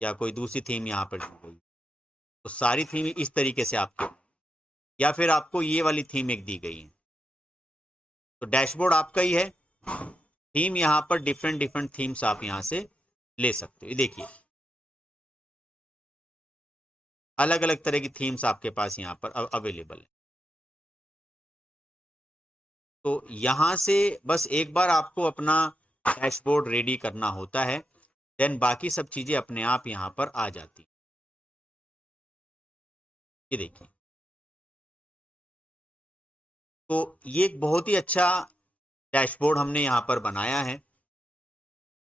या कोई दूसरी थीम यहाँ पर दी गई, तो सारी थीम इस तरीके से आपके, या फिर आपको ये वाली थीम एक दी गई है, तो डैशबोर्ड आपका ही है। थीम यहाँ पर डिफरेंट डिफरेंट थीम्स आप यहाँ से ले सकते हो। देखिए अलग अलग तरह की थीम्स आपके पास यहाँ पर अवेलेबल है। तो यहाँ से बस एक बार आपको अपना डैशबोर्ड रेडी करना होता है, देन बाकी सब चीजें अपने आप यहाँ पर आ जाती। ये देखिए, तो ये एक बहुत ही अच्छा डैशबोर्ड हमने यहाँ पर बनाया है।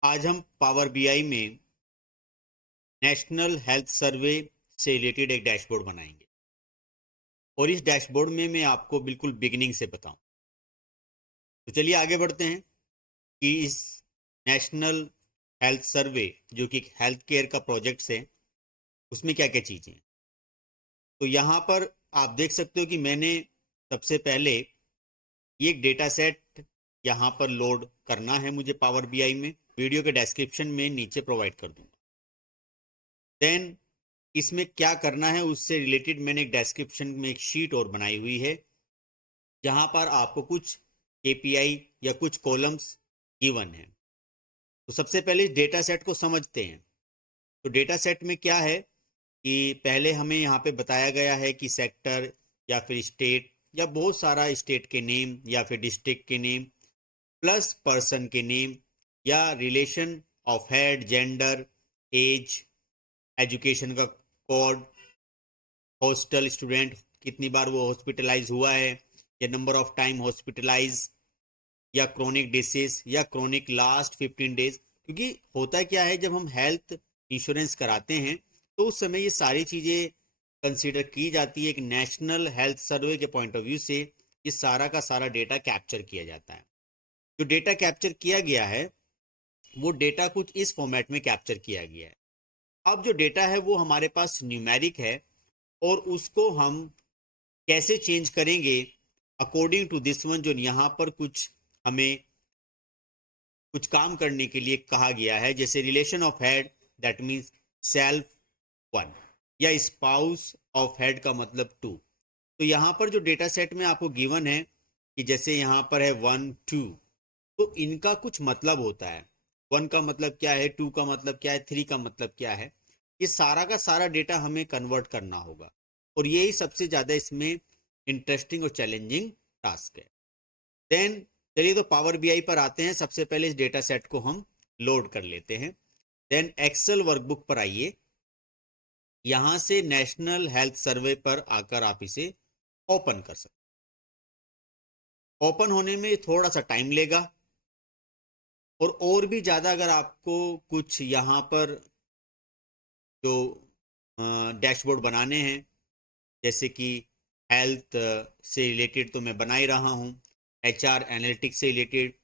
आज हम पावर बीआई में नेशनल हेल्थ सर्वे से रिलेटेड एक डैशबोर्ड बनाएंगे, और इस डैशबोर्ड में मैं आपको बिल्कुल बिगिनिंग से बताऊं। तो चलिए आगे बढ़ते हैं कि इस नेशनल हेल्थ सर्वे जो कि हेल्थ केयर का प्रोजेक्ट है, उसमें क्या क्या चीज़ें हैं। तो यहाँ पर आप देख सकते हो कि मैंने सबसे पहले ये एक डेटा सेट यहाँ पर लोड करना है मुझे पावर बीआई में, वीडियो के डिस्क्रिप्शन में नीचे प्रोवाइड कर दूंगा। देन इसमें क्या करना है उससे रिलेटेड मैंने एक डिस्क्रिप्शन में एक शीट और बनाई हुई है, जहाँ पर आपको कुछ केपीआई या कुछ कॉलम्स गिवन है। तो सबसे पहले इस डेटा सेट को समझते हैं। तो डेटा सेट में क्या है कि पहले हमें यहाँ पे बताया गया है कि सेक्टर या फिर स्टेट या बहुत सारा स्टेट के नेम या फिर डिस्ट्रिक्ट के नेम प्लस पर्सन के नेम या relation of head, gender, age, education का कोड, हॉस्टल स्टूडेंट कितनी बार वो हॉस्पिटलाइज हुआ है, या नंबर ऑफ टाइम हॉस्पिटलाइज, या क्रोनिक डिसीज या क्रोनिक लास्ट 15 डेज। क्योंकि होता क्या है, जब हम हेल्थ इंश्योरेंस कराते हैं तो उस समय ये सारी चीज़ें कंसीडर की जाती है। एक नेशनल हेल्थ सर्वे के पॉइंट ऑफ व्यू से ये सारा का सारा डेटा कैप्चर किया जाता है। जो डेटा कैप्चर किया गया है वो डेटा कुछ इस फॉर्मेट में कैप्चर किया गया है। अब जो डेटा है वो हमारे पास न्यूमेरिक है, और उसको हम कैसे चेंज करेंगे अकॉर्डिंग टू दिस वन, जो यहाँ पर कुछ हमें कुछ काम करने के लिए कहा गया है, जैसे relation of head that means self 1, या स्पाउस ऑफ हेड का मतलब 2। तो यहाँ पर जो डेटा सेट में आपको गिवन है कि जैसे यहाँ पर है 1 2, तो इनका कुछ मतलब होता है। 1 का मतलब क्या है, 2 का मतलब क्या है, 3 का मतलब क्या है, ये सारा का सारा डेटा हमें कन्वर्ट करना होगा, और यही सबसे ज़्यादा इसमें इंटरेस्टिंग और चैलेंजिंग टास्क है। देन चलिए तो पावर बीआई पर आते हैं। सबसे पहले इस डेटा सेट को हम लोड कर लेते हैं। देन एक्सेल वर्कबुक पर आइए, यहां से नेशनल हेल्थ सर्वे पर आकर आप इसे ओपन कर सकते। ओपन होने में थोड़ा सा टाइम लेगा, और भी ज़्यादा अगर आपको कुछ यहाँ पर जो डैशबोर्ड बनाने हैं, जैसे कि हेल्थ से रिलेटेड तो मैं बना ही रहा हूँ, एचआर एनालिटिक्स से रिलेटेड,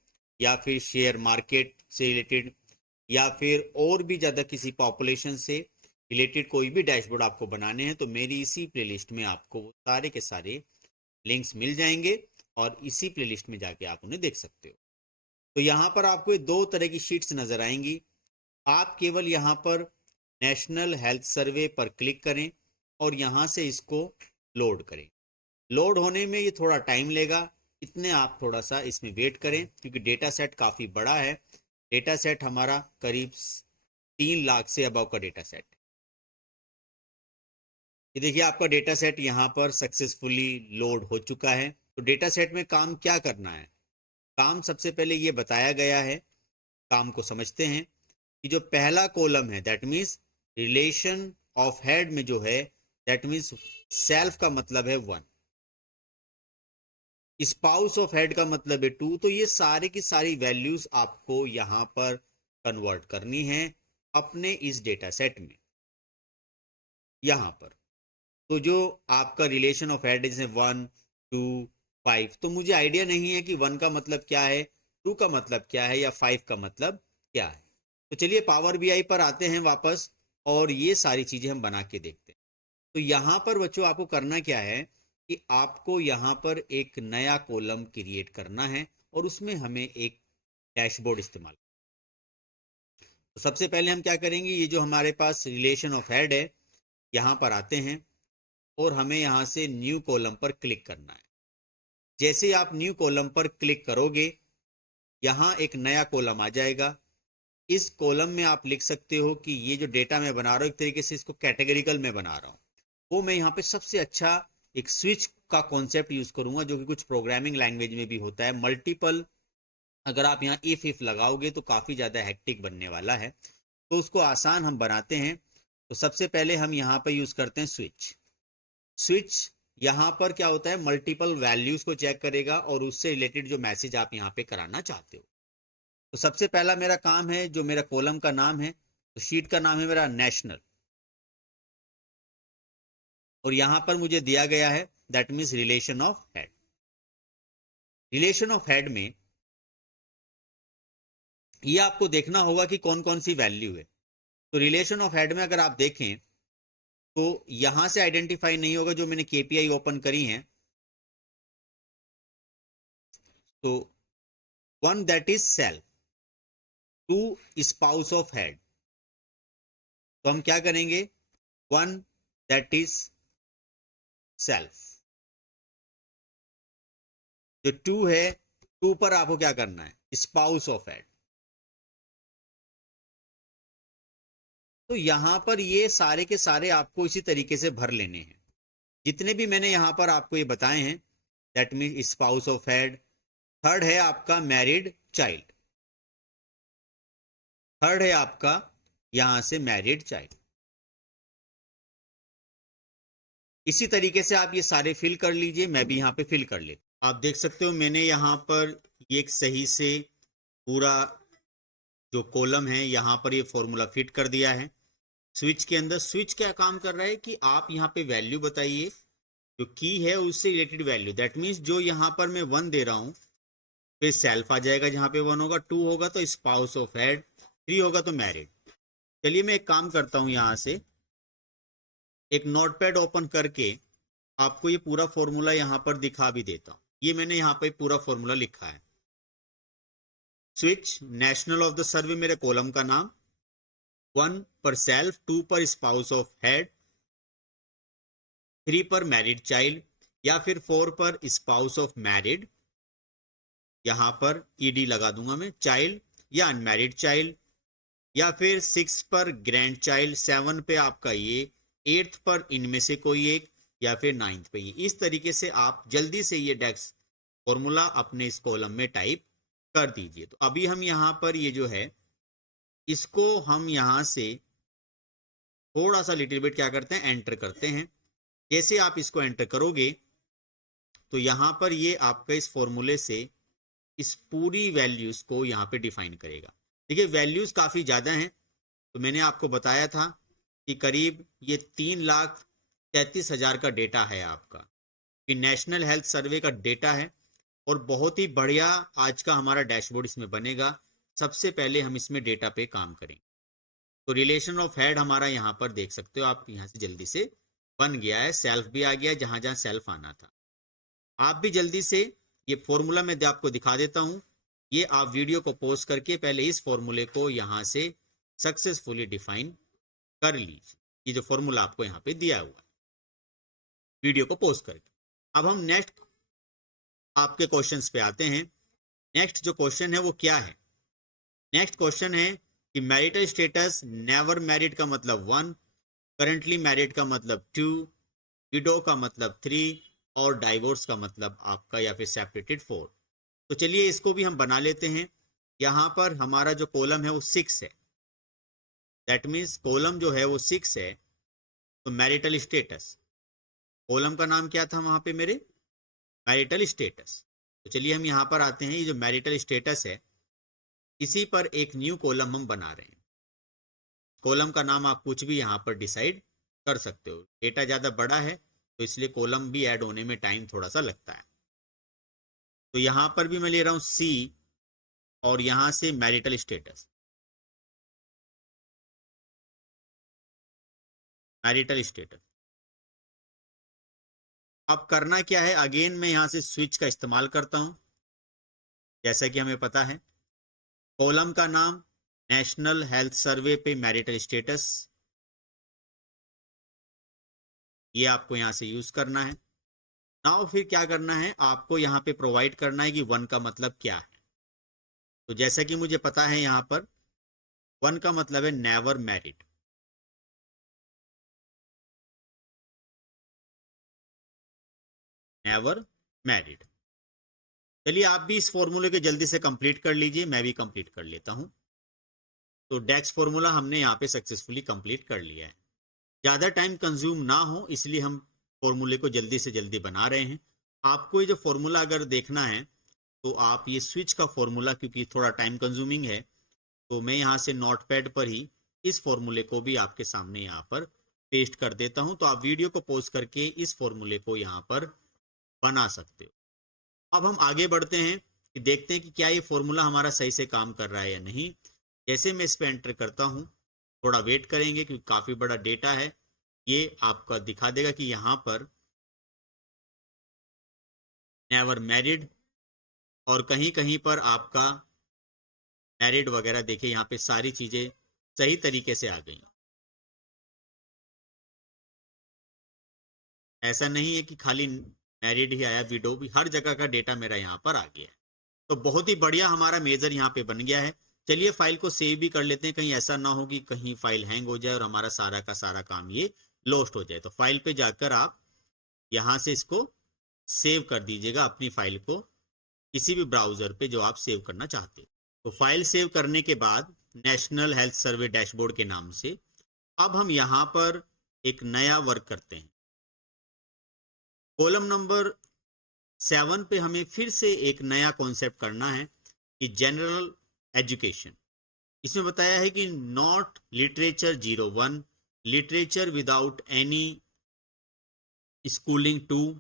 या फिर शेयर मार्केट से रिलेटेड, या फिर और भी ज़्यादा किसी पॉपुलेशन से रिलेटेड कोई भी डैशबोर्ड आपको बनाने हैं, तो मेरी इसी प्लेलिस्ट में आपको वो सारे के सारे लिंक्स मिल जाएंगे, और इसी प्लेलिस्ट में जाके आप उन्हें देख सकते हो। तो यहाँ पर आपको दो तरह की शीट्स नज़र आएंगी। आप केवल यहाँ पर नेशनल हेल्थ सर्वे पर क्लिक करें और यहाँ से इसको लोड करें। लोड होने में ये थोड़ा टाइम लेगा, इतने आप थोड़ा सा इसमें वेट करें, क्योंकि डेटा सेट काफ़ी बड़ा है। डेटा सेट हमारा करीब 3 लाख से अबव का डेटा सेट। ये देखिए आपका डेटा सेट यहाँ पर सक्सेसफुली लोड हो चुका है। तो डेटा सेट में काम क्या करना है, काम सबसे पहले ये बताया गया है। काम को समझते हैं कि जो पहला कॉलम है that means relation of head में जो है, दैट मीन्स सेल्फ का मतलब है 1, स्पाउस ऑफ हेड का मतलब है 2। तो ये सारी की सारी वैल्यूज आपको यहाँ पर कन्वर्ट करनी है अपने इस डेटा सेट में। यहाँ पर तो जो आपका रिलेशन ऑफ हेड जैसे 1 2 5, तो मुझे आइडिया नहीं है कि 1 का मतलब क्या है, 2 का मतलब क्या है, या 5 का मतलब क्या है। तो चलिए पावर बीआई पर आते हैं वापस, और ये सारी चीज़ें हम बना के देखते हैं। तो यहाँ पर बच्चों आपको करना क्या है कि आपको यहाँ पर एक नया कॉलम क्रिएट करना है, और उसमें हमें एक डैशबोर्ड इस्तेमाल। तो सबसे पहले हम क्या करेंगे, ये जो हमारे पास रिलेशन ऑफ हेड है यहाँ पर आते हैं और हमें यहाँ से न्यू कॉलम पर क्लिक करना है। जैसे ही आप न्यू कॉलम पर क्लिक करोगे यहाँ एक नया कॉलम आ जाएगा। इस कॉलम में आप लिख सकते हो कि ये जो डेटा मैं बना रहा हूँ एक तरीके से इसको कैटेगरिकल में बना रहा हूँ। वो मैं यहाँ पे सबसे अच्छा एक स्विच का कॉन्सेप्ट यूज करूंगा जो कि कुछ प्रोग्रामिंग लैंग्वेज में भी होता है। मल्टीपल अगर आप यहाँ इफ लगाओगे तो काफ़ी ज़्यादा हेक्टिक बनने वाला है, तो उसको आसान हम बनाते हैं। तो सबसे पहले हम यहाँ पर यूज़ करते हैं स्विच। स्विच यहाँ पर क्या होता है, मल्टीपल वैल्यूज़ को चेक करेगा और उससे रिलेटेड जो मैसेज आप यहाँ पे कराना चाहते हो। तो सबसे पहला मेरा काम है, जो मेरा कॉलम का नाम है, तो शीट का नाम है मेरा नेशनल, और यहाँ पर मुझे दिया गया है that means relation of head. Relation of head में ये आपको देखना होगा कि कौन कौन सी वैल्यू है। तो रिलेशन ऑफ हेड में अगर आप देखें तो यहां से आइडेंटिफाई नहीं होगा, जो मैंने केपीआई ओपन करी है। तो one that is self, two spouse of head. तो हम क्या करेंगे, वन दैट इज सेल्फ। जो टू है, टू पर आपको क्या करना है, स्पाउस ऑफ हेड। तो यहां पर ये सारे के सारे आपको इसी तरीके से भर लेने हैं जितने भी मैंने यहां पर आपको ये बताए हैं। That mean spouse of head. Third है आपका मैरिड चाइल्ड। थर्ड है आपका यहां से मैरिड चाइल्ड। इसी तरीके से आप ये सारे फिल कर लीजिए, मैं भी यहाँ पे फिल कर लेता। आप देख सकते हो मैंने यहाँ पर एक सही से पूरा जो कॉलम है यहाँ पर ये फॉर्मूला फिट कर दिया है। स्विच के अंदर स्विच क्या काम कर रहा है कि आप यहाँ पे वैल्यू बताइए, जो की है उससे रिलेटेड वैल्यू। दैट मीन्स जो यहाँ पर मैं 1 दे रहा हूँ फिर सेल्फ आ जाएगा जहाँ पे 1 होगा, 2 होगा तो स्पाउस ऑफ हेड, 3 होगा तो मैरिड। चलिए मैं एक काम करता हूँ, यहाँ से एक नोटपैड ओपन करके आपको ये पूरा फॉर्मूला यहाँ पर दिखा भी देता हूँ। ये मैंने यहाँ पे पूरा फॉर्मूला लिखा है। Switch national of the survey मेरे कॉलम का नाम, 1 पर सेल्फ, 2 पर स्पाउस ऑफ हेड, 3 पर मैरिड चाइल्ड, या फिर 4 पर स्पाउस ऑफ मैरिड, यहाँ पर ईडी लगा दूंगा मैं, चाइल्ड या अनमैरिड चाइल्ड, या फिर 6 पर ग्रैंड चाइल्ड, 7 पे आपका ये, 8th पर इनमें से कोई एक, या फिर 9th पे ये। इस तरीके से आप जल्दी से ये डेक्स फॉर्मूला अपने इस कॉलम में टाइप कर दीजिए। तो अभी हम यहाँ पर ये जो है इसको हम यहाँ से थोड़ा सा लिटिल बिट क्या करते हैं, एंटर करते हैं। जैसे आप इसको एंटर करोगे तो यहाँ पर ये आपका इस फॉर्मूले से इस पूरी वैल्यूज को यहाँ पे डिफाइन करेगा। देखिए वैल्यूज काफ़ी ज़्यादा हैं, तो मैंने आपको बताया था कि करीब ये 3,33,000 का डेटा है आपका, कि नेशनल हेल्थ सर्वे का डेटा है, और बहुत ही बढ़िया आज का हमारा डैशबोर्ड इसमें बनेगा। सबसे पहले हम इसमें डेटा पे काम करेंगे। तो रिलेशन ऑफ हेड हमारा यहाँ पर देख सकते हो आप, यहाँ से जल्दी से बन गया है, सेल्फ भी आ गया जहाँ जहाँ सेल्फ आना था। आप भी जल्दी से ये फॉर्मूला मैं आपको दिखा देता हूँ। ये आप वीडियो को पॉज करके पहले इस फॉर्मूले को यहाँ से सक्सेसफुली डिफाइन कर लीजिए। ये जो फॉर्मूला आपको यहाँ पे दिया हुआ है, वीडियो को पॉज करके। अब हम नेक्स्ट आपके क्वेश्चंस पे आते हैं। नेक्स्ट जो क्वेश्चन है वो क्या है, नेक्स्ट क्वेश्चन है कि मैरिटल स्टेटस, नेवर मैरिड का मतलब 1, करंटली मैरिड का मतलब 2, विडो का मतलब 3, और डाइवोर्स का मतलब आपका या फिर सेपरेटेड 4। तो चलिए इसको भी हम बना लेते हैं। यहाँ पर हमारा जो कॉलम है वो 6 है, दैट मीन्स कॉलम जो है वो 6 है। तो मैरिटल स्टेटस, कॉलम का नाम क्या था वहाँ पे मेरे, मैरिटल स्टेटस। तो चलिए हम यहाँ पर आते हैं, ये जो मैरिटल स्टेटस है इसी पर एक न्यू कॉलम हम बना रहे हैं। कॉलम का नाम आप कुछ भी यहाँ पर डिसाइड कर सकते हो। डेटा ज़्यादा बड़ा है तो इसलिए कॉलम भी ऐड होने में टाइम थोड़ा सा लगता है। तो यहाँ पर भी मैं ले रहा हूँ सी, और यहाँ से मैरिटल स्टेटस, मैरिटल स्टेटस। अब करना क्या है, अगेन मैं यहाँ से स्विच का इस्तेमाल करता हूँ। जैसा कि हमें पता है कॉलम का नाम नेशनल हेल्थ सर्वे पे मैरिटल स्टेटस, ये आपको यहाँ से यूज करना है। नाउ फिर क्या करना है, आपको यहाँ पे प्रोवाइड करना है कि वन का मतलब क्या है। तो जैसा कि मुझे पता है यहाँ पर वन का मतलब है नेवर मैरिड। Never married. चलिए आप भी इस फॉर्मूले को जल्दी से कंप्लीट कर लीजिए, मैं भी कंप्लीट कर लेता हूं। तो डेक्स फॉर्मूला हमने यहाँ पे सक्सेसफुली कंप्लीट कर लिया है। ज़्यादा टाइम कंज्यूम ना हो इसलिए हम फॉर्मूले को जल्दी से जल्दी बना रहे हैं। आपको ये जो फॉर्मूला अगर देखना है तो आप ये स्विच का फॉर्मूला, क्योंकि थोड़ा टाइम कंज्यूमिंग है, तो मैं यहाँ से नोटपैड पर ही इस फॉर्मूले को भी आपके सामने यहाँ पर पेस्ट कर देता हूँ। तो आप वीडियो को पॉज करके इस फॉर्मूले को यहाँ पर बना सकते हो। अब हम आगे बढ़ते हैं कि देखते हैं कि क्या ये फॉर्मूला हमारा सही से काम कर रहा है या नहीं। जैसे मैं इस पर एंटर करता हूँ, थोड़ा वेट करेंगे क्योंकि काफ़ी बड़ा डेटा है। ये आपका दिखा देगा कि यहाँ पर नेवर मैरिड और कहीं कहीं पर आपका मैरिड वगैरह, देखिए यहाँ पे सारी चीज़ें सही तरीके से आ गई। ऐसा नहीं है कि खाली मैरिड ही आया, विडो भी, हर जगह का डेटा मेरा यहाँ पर आ गया है। तो बहुत ही बढ़िया हमारा मेजर यहाँ पे बन गया है। चलिए फाइल को सेव भी कर लेते हैं, कहीं ऐसा ना हो कि कहीं फाइल हैंग हो जाए और हमारा सारा का सारा काम ये लॉस्ट हो जाए। तो फाइल पे जाकर आप यहाँ से इसको सेव कर दीजिएगा, अपनी फाइल को किसी भी ब्राउजर पे जो आप सेव करना चाहते हो। तो फाइल सेव करने के बाद नेशनल हेल्थ सर्वे डैशबोर्ड के नाम से अब हम यहाँ पर एक नया वर्क करते हैं। कॉलम नंबर 7 पे हमें फिर से एक नया कॉन्सेप्ट करना है कि जनरल एजुकेशन। इसमें बताया है कि not literature 01, literature without any schooling 2,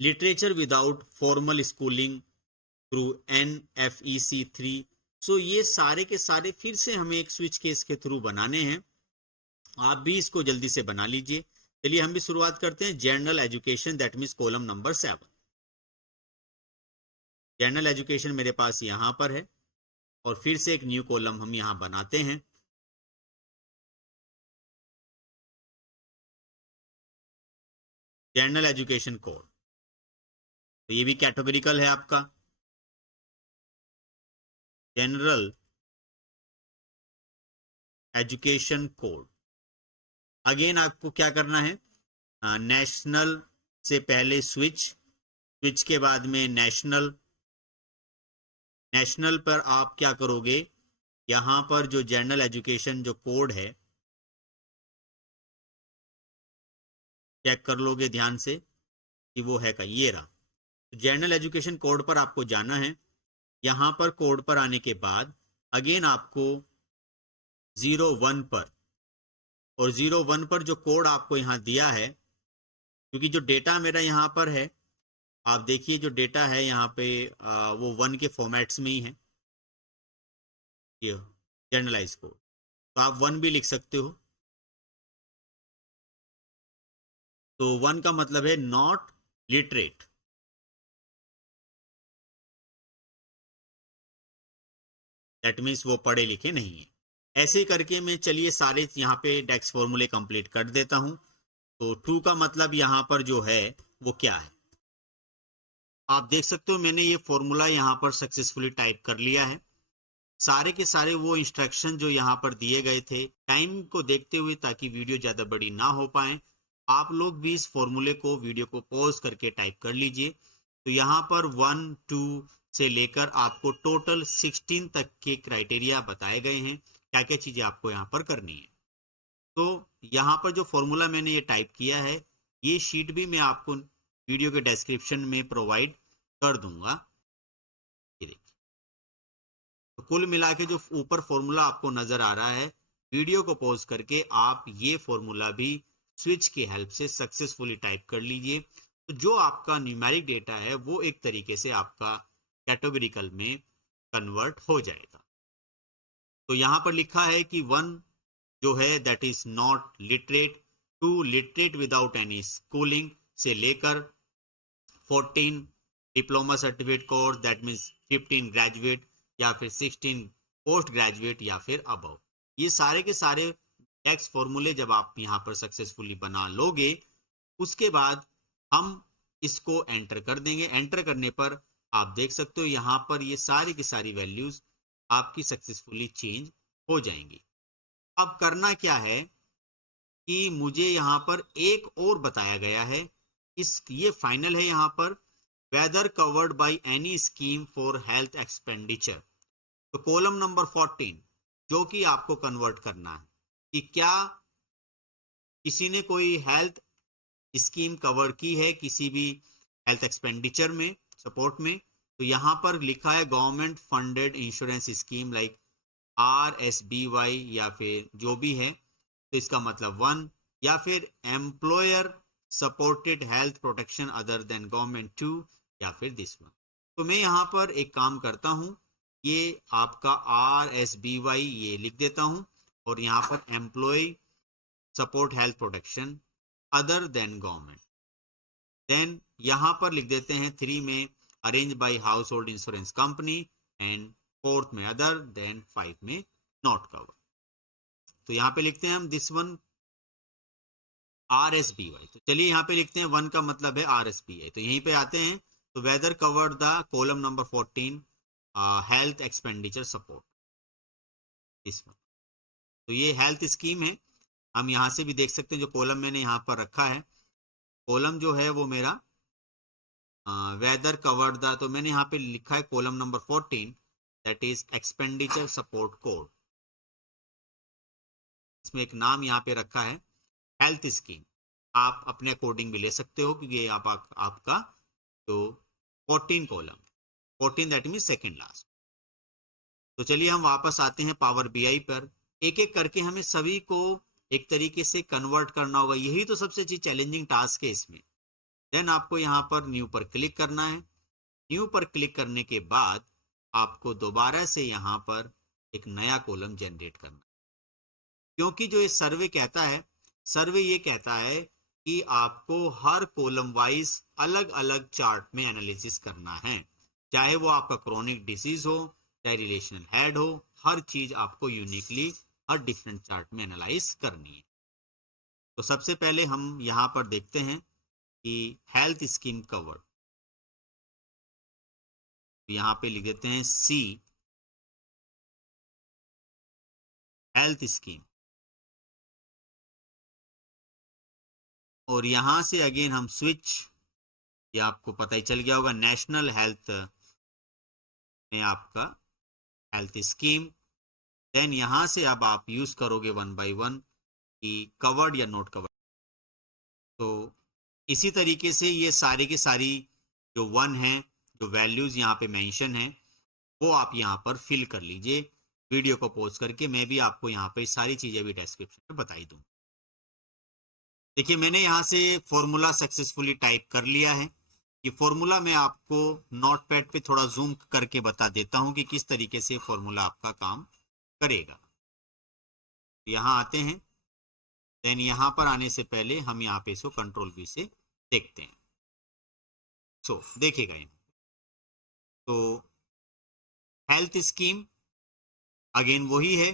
literature without formal schooling through NFEC 3। सो ये सारे के सारे फिर से हमें एक स्विच केस के थ्रू बनाने हैं। आप भी इसको जल्दी से बना लीजिए। चलिए हम भी शुरुआत करते हैं। General education, that means column number 7। General education मेरे पास यहाँ पर है और फिर से एक न्यू कॉलम हम यहाँ बनाते हैं। जनरल एजुकेशन कोड, तो ये भी कैटेगोरिकल है आपका। जनरल एजुकेशन कोड, अगेन आपको क्या करना है, नेशनल से पहले स्विच, स्विच के बाद में नेशनल। नेशनल पर आप क्या करोगे, यहाँ पर जो जनरल एजुकेशन जो कोड है चेक कर लोगे ध्यान से कि वो है का, ये रहा। तो जनरल एजुकेशन कोड पर आपको जाना है। यहाँ पर कोड पर आने के बाद अगेन आपको 01 पर, और 01 पर जो कोड आपको यहाँ दिया है, क्योंकि जो डेटा मेरा यहाँ पर है, आप देखिए जो डेटा है यहाँ पे वो 1 के फॉर्मेट्स में ही है। ये जनरलाइज कोड, तो आप 1 भी लिख सकते हो। तो 1 का मतलब है नॉट लिटरेट। दैट मीन्स वो पढ़े लिखे नहीं है। ऐसे करके मैं, चलिए सारे यहाँ पे डेक्स फॉर्मूले कंप्लीट कर देता हूँ। तो 2 का मतलब यहाँ पर जो है वो क्या है, आप देख सकते हो मैंने ये फॉर्मूला यहाँ पर सक्सेसफुली टाइप कर लिया है। सारे के सारे वो इंस्ट्रक्शन जो यहाँ पर दिए गए थे, टाइम को देखते हुए ताकि वीडियो ज़्यादा बड़ी ना हो पाए, आप लोग भी इस फॉर्मूले को, वीडियो को पॉज करके टाइप कर लीजिए। तो यहाँ पर 1 2 से लेकर आपको टोटल 16 तक के क्राइटेरिया बताए गए हैं, क्या क्या चीज़ें आपको यहाँ पर करनी है। तो यहाँ पर जो फॉर्मूला मैंने ये टाइप किया है, ये शीट भी मैं आपको वीडियो के डिस्क्रिप्शन में प्रोवाइड कर दूंगा। ये देखिए, तो कुल मिला के जो ऊपर फॉर्मूला आपको नजर आ रहा है, वीडियो को पॉज करके आप ये फॉर्मूला भी स्विच की हेल्प से सक्सेसफुली टाइप कर लीजिए। तो जो आपका न्यूमेरिक डेटा है वो एक तरीके से आपका कैटेगोरिकल में कन्वर्ट हो जाएगा। तो यहाँ पर लिखा है कि 1 जो है that is not literate, 2 literate without any schooling से लेकर 14 diploma certificate course, that means 15 graduate, या फिर 16 पोस्ट ग्रेजुएट या फिर अबव। ये सारे के सारे टैक्स फॉर्मूले जब आप यहाँ पर सक्सेसफुली बना लोगे, उसके बाद हम इसको एंटर कर देंगे। एंटर करने पर आप देख सकते हो यहाँ पर ये सारी की सारी वैल्यूज आपकी सक्सेसफुली चेंज हो जाएंगी। अब करना क्या है कि मुझे यहाँ पर एक और बताया गया है, ये फाइनल है यहाँ पर, whether covered by any scheme for health expenditure. तो कॉलम नंबर 14 जो कि आपको कन्वर्ट करना है कि क्या किसी ने कोई हेल्थ स्कीम कवर की है किसी भी हेल्थ एक्सपेंडिचर में, सपोर्ट में। तो यहाँ पर लिखा है government funded insurance scheme like RSBY या फिर जो भी है, तो इसका मतलब 1, या फिर employer supported health protection other than government 2, या फिर दिस वन। तो मैं यहाँ पर एक काम करता हूँ, ये आपका RSBY ये लिख देता हूँ और यहाँ पर employ support health protection other than government, then यहाँ पर लिख देते हैं 3 में arrange by household insurance company, and 4th में अदर, देन 5 में नॉट कवर। तो यहाँ पे लिखते हैं हम दिस वन RSBY। तो चलिए यहाँ पे लिखते हैं 1 का मतलब है RSBY। तो यहीं पे आते हैं, तो whether covered the column number 14 health expenditure support, इस वन। तो ये हेल्थ स्कीम है, हम यहाँ से भी देख सकते हैं जो कॉलम मैंने यहाँ पर रखा है, कॉलम जो है वो मेरा वेदर कवर्ड द, तो मैंने यहाँ पे लिखा है column number 14 that is expenditure support code. इसमें एक नाम यहाँ पे रखा है हेल्थ स्कीम, आप अपने अकॉर्डिंग भी ले सकते हो क्योंकि ये आपका जो 14 column, 14 that mean second last. तो चलिए हम वापस आते हैं पावर बीआई पर। एक एक करके हमें सभी को एक तरीके से कन्वर्ट करना होगा, यही तो सबसे चैलेंजिंग टास्क है इसमें। देन आपको यहाँ पर न्यू पर क्लिक करना है। न्यू पर क्लिक करने के बाद आपको दोबारा से यहाँ पर एक नया कॉलम जनरेट करना है, क्योंकि जो ये सर्वे कहता है, सर्वे ये कहता है कि आपको हर कॉलम वाइज अलग अलग चार्ट में एनालिसिस करना है, चाहे वो आपका क्रोनिक डिसीज हो, चाहे रिलेशनल हेड हो, हर चीज आपको यूनिकली हर डिफरेंट चार्ट में एनालाइज करनी है। तो सबसे पहले हम यहाँ पर देखते हैं कि हेल्थ स्कीम कवर, यहाँ पे लिख देते हैं C हेल्थ स्कीम, और यहां से अगेन हम स्विच, ये आपको पता ही चल गया होगा, नेशनल हेल्थ में आपका हेल्थ स्कीम। देन यहां से अब आप यूज करोगे 1 बाय 1 कि कवर्ड या नॉट कवर्ड। तो इसी तरीके से ये सारी की सारी जो 1 है, जो वैल्यूज यहाँ पे मेंशन है, वो आप यहाँ पर फिल कर लीजिए। वीडियो को पॉज करके मैं भी आपको यहाँ पे सारी चीजें भी डिस्क्रिप्शन में बताई दूँ। देखिए मैंने यहाँ से फॉर्मूला सक्सेसफुली टाइप कर लिया है। ये फॉर्मूला मैं आपको नोटपैड पे थोड़ा जूम करके बता देता हूँ कि किस तरीके से फॉर्मूला आपका काम करेगा। यहाँ आते हैं, देन यहाँ पर आने से पहले हम यहाँ पे इसको कंट्रोल V से देखते हैं। सो देखिएगा तो हेल्थ स्कीम अगेन वही है,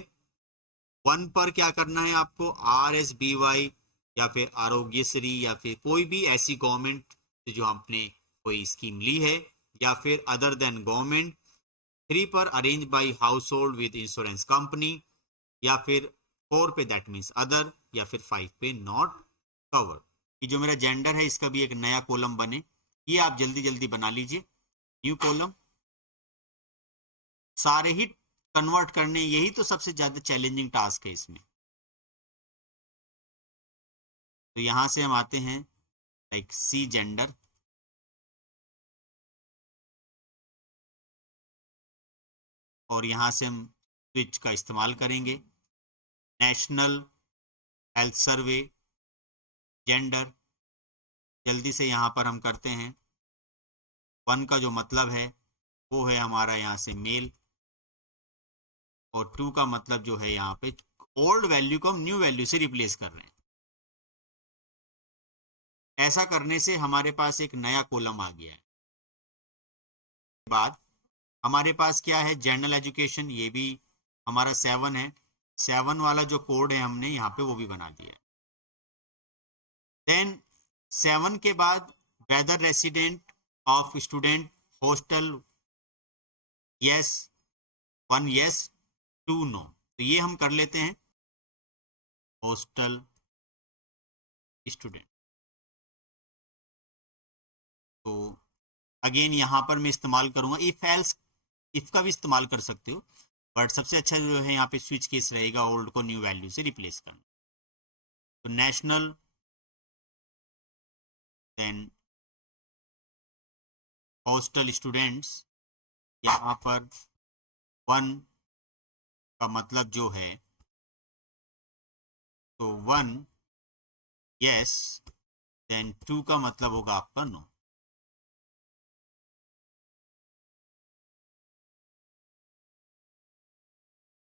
1 पर क्या करना है आपको, RSBY या फिर आरोग्यश्री या फिर कोई भी ऐसी गवर्नमेंट जो आपने कोई स्कीम ली है, या फिर अदर देन गवर्नमेंट। 3 पर arrange by household with insurance company, या फिर 4 पे दैट मीन्स अदर, या फिर 5 पे नॉट कवर। कि जो मेरा जेंडर है इसका भी एक नया कॉलम बने, ये आप जल्दी जल्दी बना लीजिए। न्यू कॉलम, सारे ही कन्वर्ट करने, यही तो सबसे ज्यादा चैलेंजिंग टास्क है इसमें। तो यहां से हम आते हैं लाइक C जेंडर, और यहां से हम स्विच का इस्तेमाल करेंगे, नेशनल हेल्थ सर्वे जेंडर। जल्दी से यहाँ पर हम करते हैं, 1 का जो मतलब है वो है हमारा यहाँ से मेल, और 2 का मतलब जो है यहाँ पे ओल्ड वैल्यू को हम न्यू वैल्यू से रिप्लेस कर रहे हैं। ऐसा करने से हमारे पास एक नया कॉलम आ गया है। बाद हमारे पास क्या है, जनरल एजुकेशन, ये भी हमारा 7 है, 7 वाला जो कोड है हमने यहाँ पे वो भी बना दिया है। देन 7 के बाद whether resident of student hostel, yes 1 yes 2 no, तो ये हम कर लेते हैं हॉस्टल स्टूडेंट। तो अगेन यहाँ पर मैं इस्तेमाल करूंगा इफ एल्स, इफ का भी इस्तेमाल कर सकते हो, बट सबसे अच्छा जो है यहाँ पे स्विच केस रहेगा, ओल्ड को न्यू वैल्यू से रिप्लेस करना। तो नेशनल, देन हॉस्टल स्टूडेंट्स, यहाँ पर 1 का मतलब जो है तो 1 यस, देन 2 का मतलब होगा आपका नो।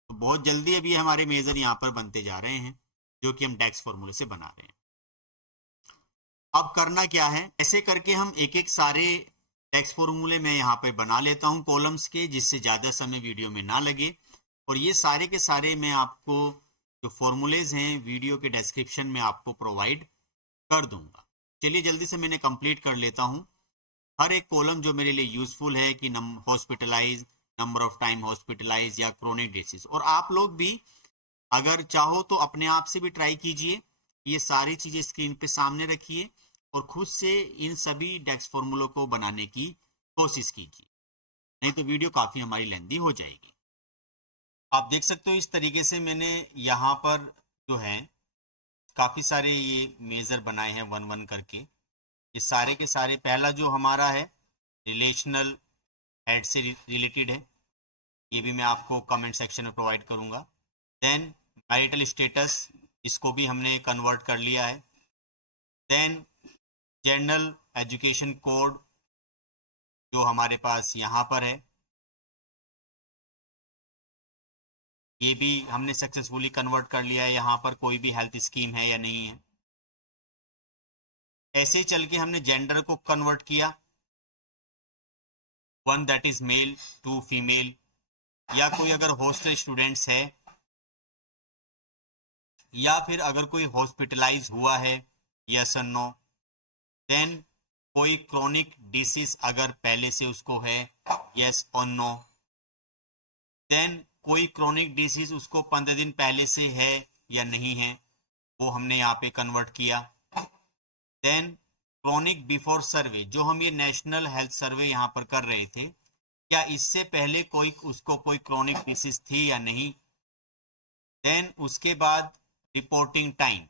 तो बहुत जल्दी अभी हमारे मेजर यहाँ पर बनते जा रहे हैं जो कि हम डेक्स फॉर्मूले से बना रहे हैं। अब करना क्या है, ऐसे करके हम एक एक सारे टेक्स्ट फॉर्मूले मैं यहाँ पे बना लेता हूँ कॉलम्स के, जिससे ज़्यादा समय वीडियो में ना लगे। और ये सारे के सारे मैं आपको जो फॉर्मूलेज हैं वीडियो के डिस्क्रिप्शन में आपको प्रोवाइड कर दूंगा। चलिए जल्दी से मैंने कंप्लीट कर लेता हूँ हर एक कॉलम जो मेरे लिए यूजफुल है कि hospitalise, number of time hospitalise या क्रोनिक डिसीज। और आप लोग भी अगर चाहो तो अपने आप से भी ट्राई कीजिए, ये सारी चीज़ें स्क्रीन पे सामने रखिए और खुद से इन सभी डेक्स फॉर्मूलों को बनाने की कोशिश कीजिए, नहीं तो वीडियो काफ़ी हमारी लेंदी हो जाएगी। आप देख सकते हो इस तरीके से मैंने यहाँ पर जो है काफ़ी सारे ये मेज़र बनाए हैं 1-1 करके। ये सारे के सारे, पहला जो हमारा है रिलेशनल हेड से रिलेटेड है, ये भी मैं आपको कमेंट सेक्शन में प्रोवाइड करूँगा। देन मैरिटल स्टेटस, इसको भी हमने कन्वर्ट कर लिया है। देन जनरल एजुकेशन कोड जो हमारे पास यहाँ पर है, ये भी हमने सक्सेसफुली कन्वर्ट कर लिया है, यहाँ पर कोई भी हेल्थ स्कीम है या नहीं है। ऐसे चल के हमने जेंडर को कन्वर्ट किया, 1 दैट इज मेल 2 फीमेल, या कोई अगर हॉस्टल स्टूडेंट्स है या फिर अगर कोई हॉस्पिटलाइज हुआ है, यस और नो। देन कोई क्रोनिक डिसीज अगर पहले से उसको है, यस और नो। देन कोई क्रोनिक डिसीज उसको 15 दिन पहले से है या नहीं है, वो हमने यहाँ पे कन्वर्ट किया। देन क्रोनिक बिफोर सर्वे, जो हम ये नेशनल हेल्थ सर्वे यहाँ पर कर रहे थे, क्या इससे पहले कोई उसको कोई क्रोनिक डिसीज थी या नहीं। देन उसके बाद रिपोर्टिंग टाइम,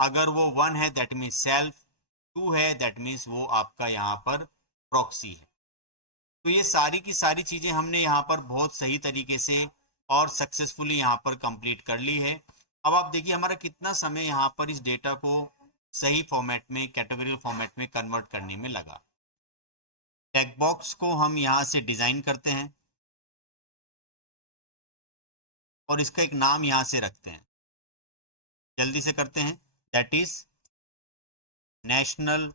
अगर वो 1 है दैट मीन्स सेल्फ, 2 है दैट मीन्स वो आपका यहाँ पर प्रॉक्सी है। तो ये सारी की सारी चीज़ें हमने यहाँ पर बहुत सही तरीके से और सक्सेसफुली यहाँ पर कंप्लीट कर ली है। अब आप देखिए हमारा कितना समय यहाँ पर इस डेटा को सही फॉर्मेट में, कैटेगरियल फॉर्मेट में कन्वर्ट करने में लगा। टेक्स्ट बॉक्स को हम यहाँ से डिज़ाइन करते हैं और इसका एक नाम यहाँ से रखते हैं, जल्दी से करते हैं, दैट इज नेशनल।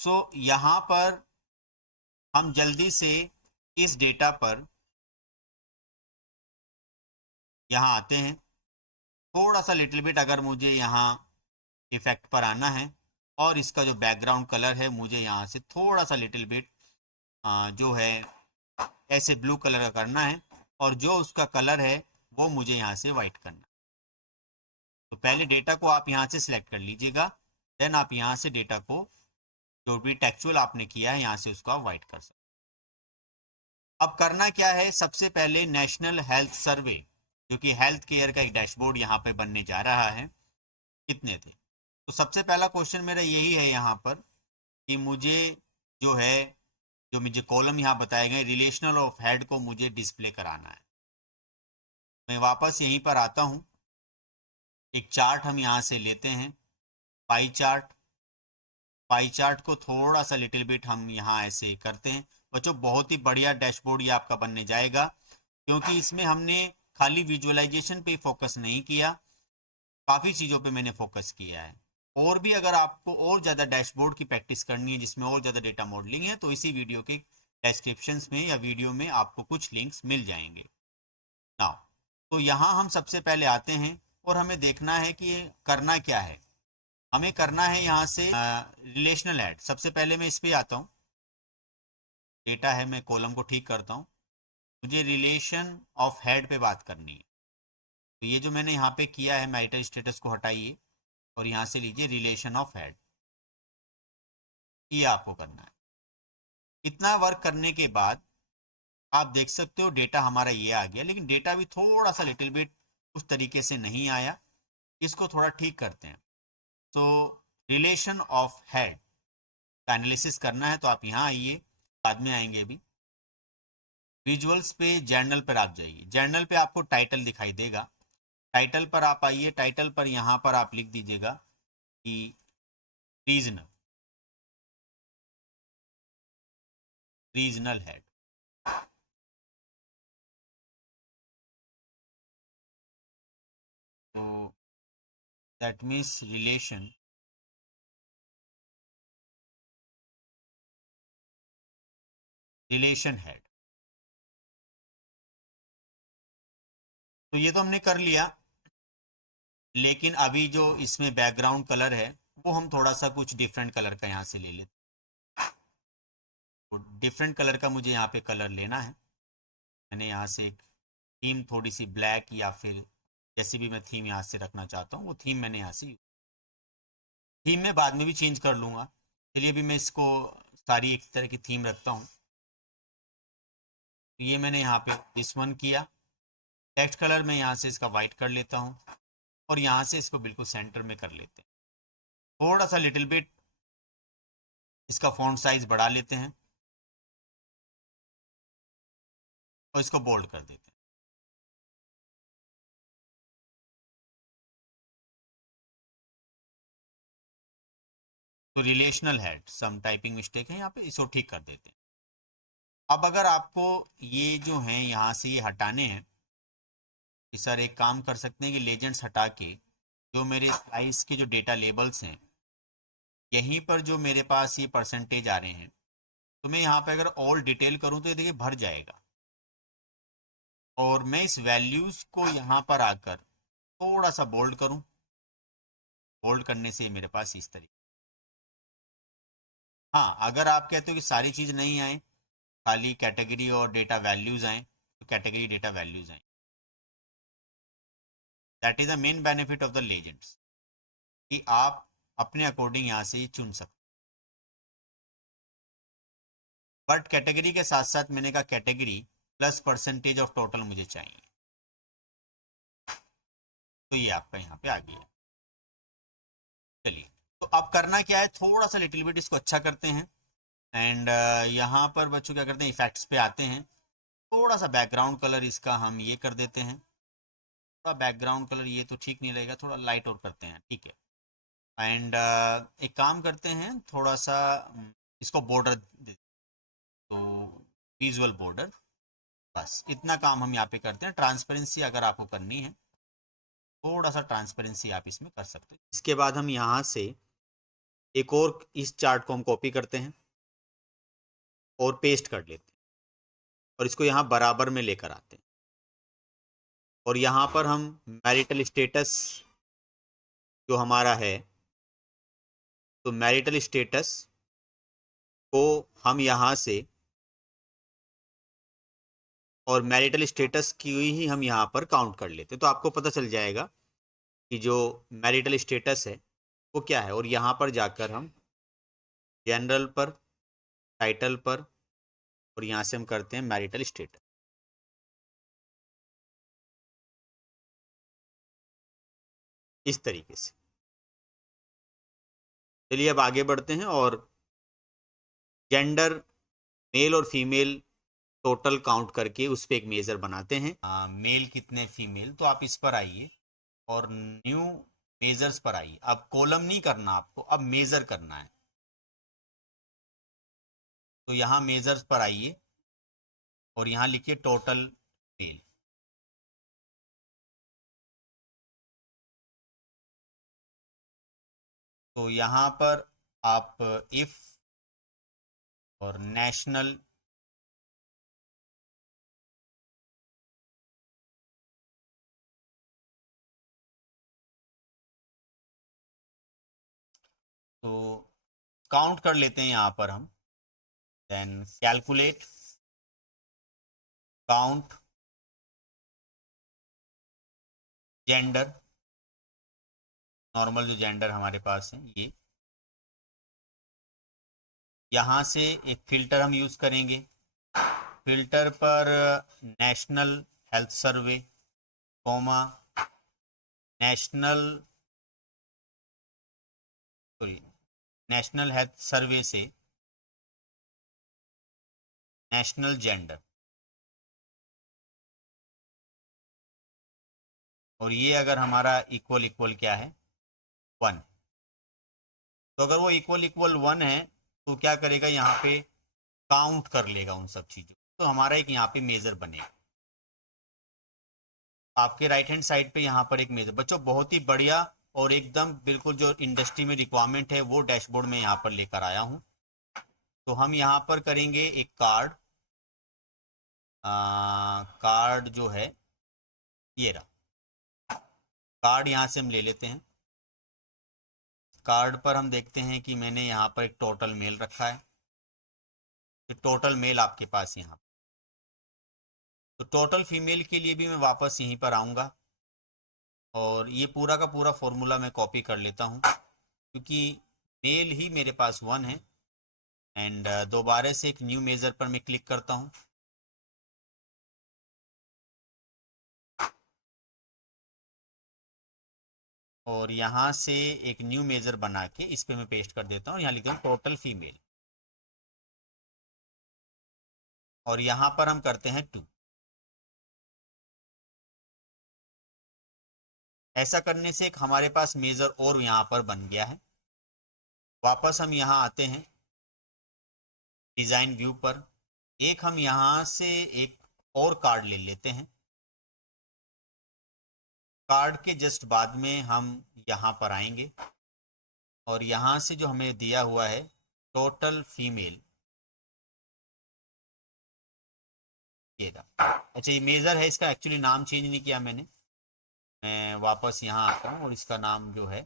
सो यहाँ पर हम जल्दी से इस डेटा पर यहाँ आते हैं, थोड़ा सा लिटिल बिट अगर मुझे यहाँ इफेक्ट पर आना है और इसका जो बैकग्राउंड कलर है मुझे यहाँ से थोड़ा सा लिटिल बिट जो है ऐसे ब्लू कलर का करना है, और जो उसका कलर है वो मुझे यहाँ से वाइट करना है। तो पहले डेटा को आप यहाँ से सिलेक्ट कर लीजिएगा, देन आप यहाँ से डेटा को जो भी टेक्सचुअल आपने किया है यहाँ से उसको आप वाइट कर सकते। अब करना क्या है, सबसे पहले नेशनल हेल्थ सर्वे जो कि हेल्थ केयर का एक डैशबोर्ड यहाँ पे बनने जा रहा है, कितने थे। तो सबसे पहला क्वेश्चन मेरा यही है यहाँ पर कि मुझे जो है, जो मुझे कॉलम यहाँ बताए गए रिलेशनल ऑफ हेड को मुझे डिस्प्ले कराना है। मैं वापस यहीं पर आता हूँ, एक चार्ट हम यहाँ से लेते हैं, पाई चार्ट। पाई चार्ट को थोड़ा सा लिटिल बिट हम यहाँ ऐसे करते हैं। बच्चों बहुत ही बढ़िया डैशबोर्ड ये आपका बनने जाएगा, क्योंकि इसमें हमने खाली विजुअलाइजेशन पे फोकस नहीं किया, काफ़ी चीज़ों पे मैंने फोकस किया है। और भी अगर आपको और ज़्यादा डैशबोर्ड की प्रैक्टिस करनी है जिसमें और ज़्यादा डेटा मॉडलिंग है, तो इसी वीडियो के डिस्क्रिप्शंस में या वीडियो में आपको कुछ लिंक्स मिल जाएंगे। नाउ तो यहाँ हम सबसे पहले आते हैं और हमें देखना है कि करना क्या है। हमें करना है यहाँ से रिलेशनल ऐड। सबसे पहले मैं इस पे आता हूँ, डेटा है, मैं कॉलम को ठीक करता हूँ। मुझे रिलेशन ऑफ हेड पे बात करनी है। तो ये जो मैंने यहाँ पे किया है, मैरिटल स्टेटस को हटाइए और यहाँ से लीजिए रिलेशन ऑफ हेड, ये आपको करना है। इतना वर्क करने के बाद आप देख सकते हो डेटा हमारा ये आ गया, लेकिन डेटा भी थोड़ा सा लिटिल बिट उस तरीके से नहीं आया। इसको थोड़ा ठीक करते हैं। तो रिलेशन ऑफ हेड का एनालिसिस करना है तो आप यहाँ आइए, बाद में आएंगे अभी। विजुअल्स पे जर्नल पर आप जाइए। जर्नल पे आपको टाइटल दिखाई देगा, टाइटल पर आप आइए। टाइटल पर यहाँ पर आप लिख दीजिएगा कि रीजनल, रीजनल हेड। तो दैट मीन्स रिलेशन हेड। तो ये तो हमने कर लिया, लेकिन अभी जो इसमें बैकग्राउंड कलर है वो हम थोड़ा सा कुछ डिफरेंट कलर का यहाँ से ले लेते हैं। डिफरेंट कलर का मुझे यहाँ पे कलर लेना है। मैंने यहाँ से एक थीम थोड़ी सी ब्लैक या फिर जैसी भी मैं थीम यहाँ से रखना चाहता हूँ वो थीम मैंने यहाँ से, थीम में बाद में भी चेंज कर लूँगा। चलिए अभी मैं इसको सारी एक तरह की थीम रखता हूँ। तो ये मैंने यहाँ पे दिस वन किया। टेक्स्ट कलर मैं यहाँ से इसका वाइट कर लेता हूँ और यहाँ से इसको बिल्कुल सेंटर में कर लेते हैं। थोड़ा सा लिटिल बिट इसका फॉन्ट साइज बढ़ा लेते हैं और इसको बोल्ड कर देते हैं। तो relational head some typing mistake है यहाँ पे, इसको ठीक कर देते हैं। अब अगर आपको ये जो हैं यहाँ से ये हटाने हैं, कि सर एक काम कर सकते हैं कि लेजेंड्स हटा के जो मेरे स्लाइस के जो डेटा लेबल्स हैं यहीं पर जो मेरे पास ये परसेंटेज आ रहे हैं, तो मैं यहाँ पे अगर ऑल डिटेल करूँ तो ये देखिए भर जाएगा। और मैं इस वैल्यूज़ को यहाँ पर आकर थोड़ा सा बोल्ड करूँ, बोल्ड करने से मेरे पास इस तरीके। हाँ, अगर आप कहते हो कि सारी चीज़ नहीं आए, खाली कैटेगरी और डेटा वैल्यूज़ आए, तो कैटेगरी डेटा वैल्यूज़ आए। That is the main benefit of the legends, कि आप अपने अकॉर्डिंग यहाँ से चुन सकते। बट कैटेगरी के साथ साथ मैंने कहा category plus percentage of total मुझे चाहिए। तो ये आपका यहाँ पे आ गया। चलिए, तो अब करना क्या है, थोड़ा सा लिटिल बिट इसको अच्छा करते हैं। एंड यहाँ पर बच्चों क्या करते हैं, इफेक्ट्स पे आते हैं। थोड़ा सा बैकग्राउंड कलर इसका हम ये कर देते हैं। थोड़ा बैकग्राउंड कलर ये तो ठीक नहीं लगेगा, थोड़ा लाइट और करते हैं, ठीक है। एंड एक काम करते हैं, थोड़ा सा इसको बॉर्डर दे, तो विजुअल बॉर्डर, बस इतना काम हम यहाँ पे करते हैं। ट्रांसपेरेंसी अगर आपको करनी है, थोड़ा सा ट्रांसपेरेंसी आप इसमें कर सकते हैं। इसके बाद हम यहाँ से एक और इस चार्ट को हम कॉपी करते हैं और पेस्ट कर लेते हैं और इसको यहाँ बराबर में लेकर आते हैं। और यहाँ पर हम मैरिटल स्टेटस जो हमारा है, तो मैरिटल स्टेटस को हम यहाँ से, और मैरिटल स्टेटस की ही हम यहाँ पर काउंट कर लेते हैं। तो आपको पता चल जाएगा कि जो मैरिटल स्टेटस है वो क्या है। और यहाँ पर जाकर हम जनरल पर, टाइटल पर, और यहाँ से हम करते हैं मैरिटल स्टेटस, इस तरीके से। चलिए अब आगे बढ़ते हैं और जेंडर मेल और फीमेल टोटल काउंट करके उस पर एक मेज़र बनाते हैं। मेल कितने, फीमेल, तो आप इस पर आइए और न्यू मेजर्स पर आइए। अब कॉलम नहीं करना आपको, अब मेजर करना है। तो यहाँ मेजर्स पर आइए और यहाँ लिखिए टोटल मेल। तो यहाँ पर आप इफ और नेशनल तो काउंट कर लेते हैं यहाँ पर हम। Then calculate count gender, normal जो जेंडर हमारे पास है ये। यहाँ से एक फिल्टर हम यूज़ करेंगे, फिल्टर पर national health survey, comma national, sorry, national health survey से नेशनल जेंडर, और ये अगर हमारा इक्वल इक्वल क्या है 1, तो अगर वो इक्वल इक्वल 1 है तो क्या करेगा यहाँ पे काउंट कर लेगा उन सब चीज़ों, तो हमारा एक यहाँ पे मेज़र बनेगा। आपके राइट हैंड साइड पे यहाँ पर एक मेज़र, बच्चों बहुत ही बढ़िया और एकदम बिल्कुल जो इंडस्ट्री में रिक्वायरमेंट है वो डैशबोर्ड में यहाँ पर लेकर आया हूँ। तो हम यहाँ पर करेंगे एक कार्ड, कार्ड जो है ये रहा, कार्ड यहाँ से हम ले लेते हैं। कार्ड पर हम देखते हैं कि मैंने यहाँ पर एक टोटल मेल रखा है, तो टोटल मेल आपके पास यहाँ, तो टोटल फीमेल के लिए भी मैं वापस यहीं पर आऊँगा और ये पूरा का पूरा फॉर्मूला मैं कॉपी कर लेता हूँ, क्योंकि मेल ही मेरे पास 1 है। एंड दोबारा से एक न्यू मेज़र पर मैं क्लिक करता हूँ, और यहाँ से एक न्यू मेज़र बना के इस पे मैं पेस्ट कर देता हूँ, यहाँ लिखता हूँ टोटल फीमेल, और यहाँ पर हम करते हैं 2। ऐसा करने से एक हमारे पास मेज़र और यहाँ पर बन गया है। वापस हम यहाँ आते हैं डिज़ाइन व्यू पर, एक हम यहाँ से एक और कार्ड ले लेते हैं। कार्ड के जस्ट बाद में हम यहाँ पर आएंगे और यहाँ से जो हमें दिया हुआ है टोटल फीमेल, ये रहा। अच्छा, ये मेज़र है, इसका एक्चुअली नाम चेंज नहीं किया मैंने, मैं वापस यहाँ आता हूँ और इसका नाम जो है,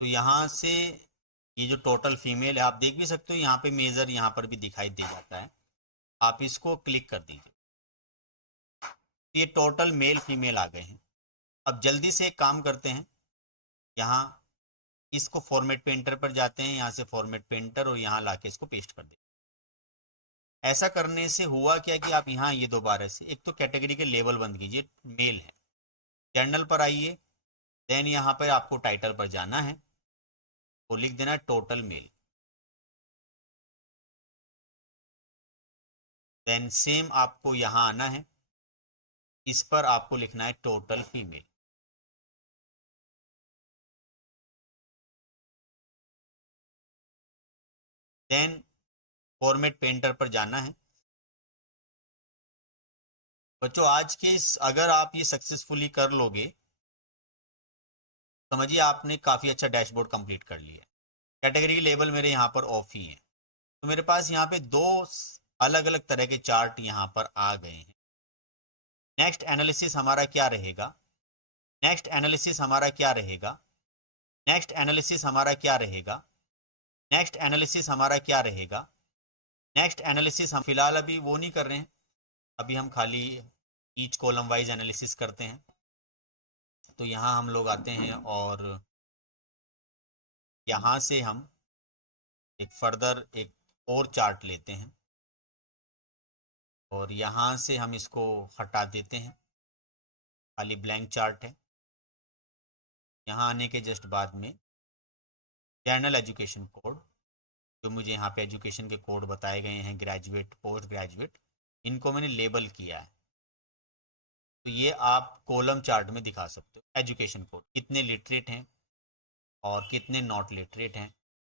तो यहाँ से ये जो टोटल फीमेल है आप देख भी सकते हो, यहाँ पे मेज़र यहाँ पर भी दिखाई दे जाता है, आप इसको क्लिक कर दीजिए, तो ये टोटल मेल फीमेल आ गए हैं। अब जल्दी से एक काम करते हैं, यहाँ इसको फॉर्मेट पेंटर पर जाते हैं, यहाँ से फॉर्मेट पेंटर और यहाँ लाके इसको पेस्ट कर दें। ऐसा करने से हुआ क्या कि आप यहाँ ये दोबारा से एक तो कैटेगरी के लेबल बंद कीजिए, मेल है, जर्नल पर आइए, देन यहाँ पर आपको टाइटल पर जाना है, वो लिख देना टोटल मेल, देन सेम आपको यहाँ आना है, इस पर आपको लिखना है total female, then format painter पर जाना है। बच्चों आज के इस, अगर आप ये सक्सेसफुली कर लोगे, समझिए आपने काफ़ी अच्छा डैशबोर्ड कंप्लीट कर लिया है। कैटेगरी के लेबल मेरे यहाँ पर ऑफ ही हैं, तो मेरे पास यहाँ पे दो अलग अलग तरह के चार्ट यहाँ पर आ गए हैं। नेक्स्ट एनालिसिस हमारा क्या रहेगा, नेक्स्ट एनालिसिस हमारा क्या रहेगा, नेक्स्ट एनालिसिस हमारा क्या रहेगा, नेक्स्ट एनालिसिस हमारा क्या रहेगा, नेक्स्ट एनालिसिस हम फिलहाल अभी वो नहीं कर रहे हैं, अभी हम खाली ईच कॉलम वाइज एनालिसिस करते हैं। तो यहाँ हम लोग आते हैं और यहाँ से हम एक फर्दर एक और चार्ट लेते हैं और यहाँ से हम इसको हटा देते हैं, खाली ब्लैंक चार्ट है। यहाँ आने के जस्ट बाद में जर्नल एजुकेशन कोड, जो मुझे यहाँ पे एजुकेशन के कोड बताए गए हैं, ग्रेजुएट पोस्ट ग्रेजुएट, इनको मैंने लेबल किया है, तो ये आप कॉलम चार्ट में दिखा सकते हो। एजुकेशन कोड कितने लिटरेट हैं और कितने नॉट लिटरेट हैं,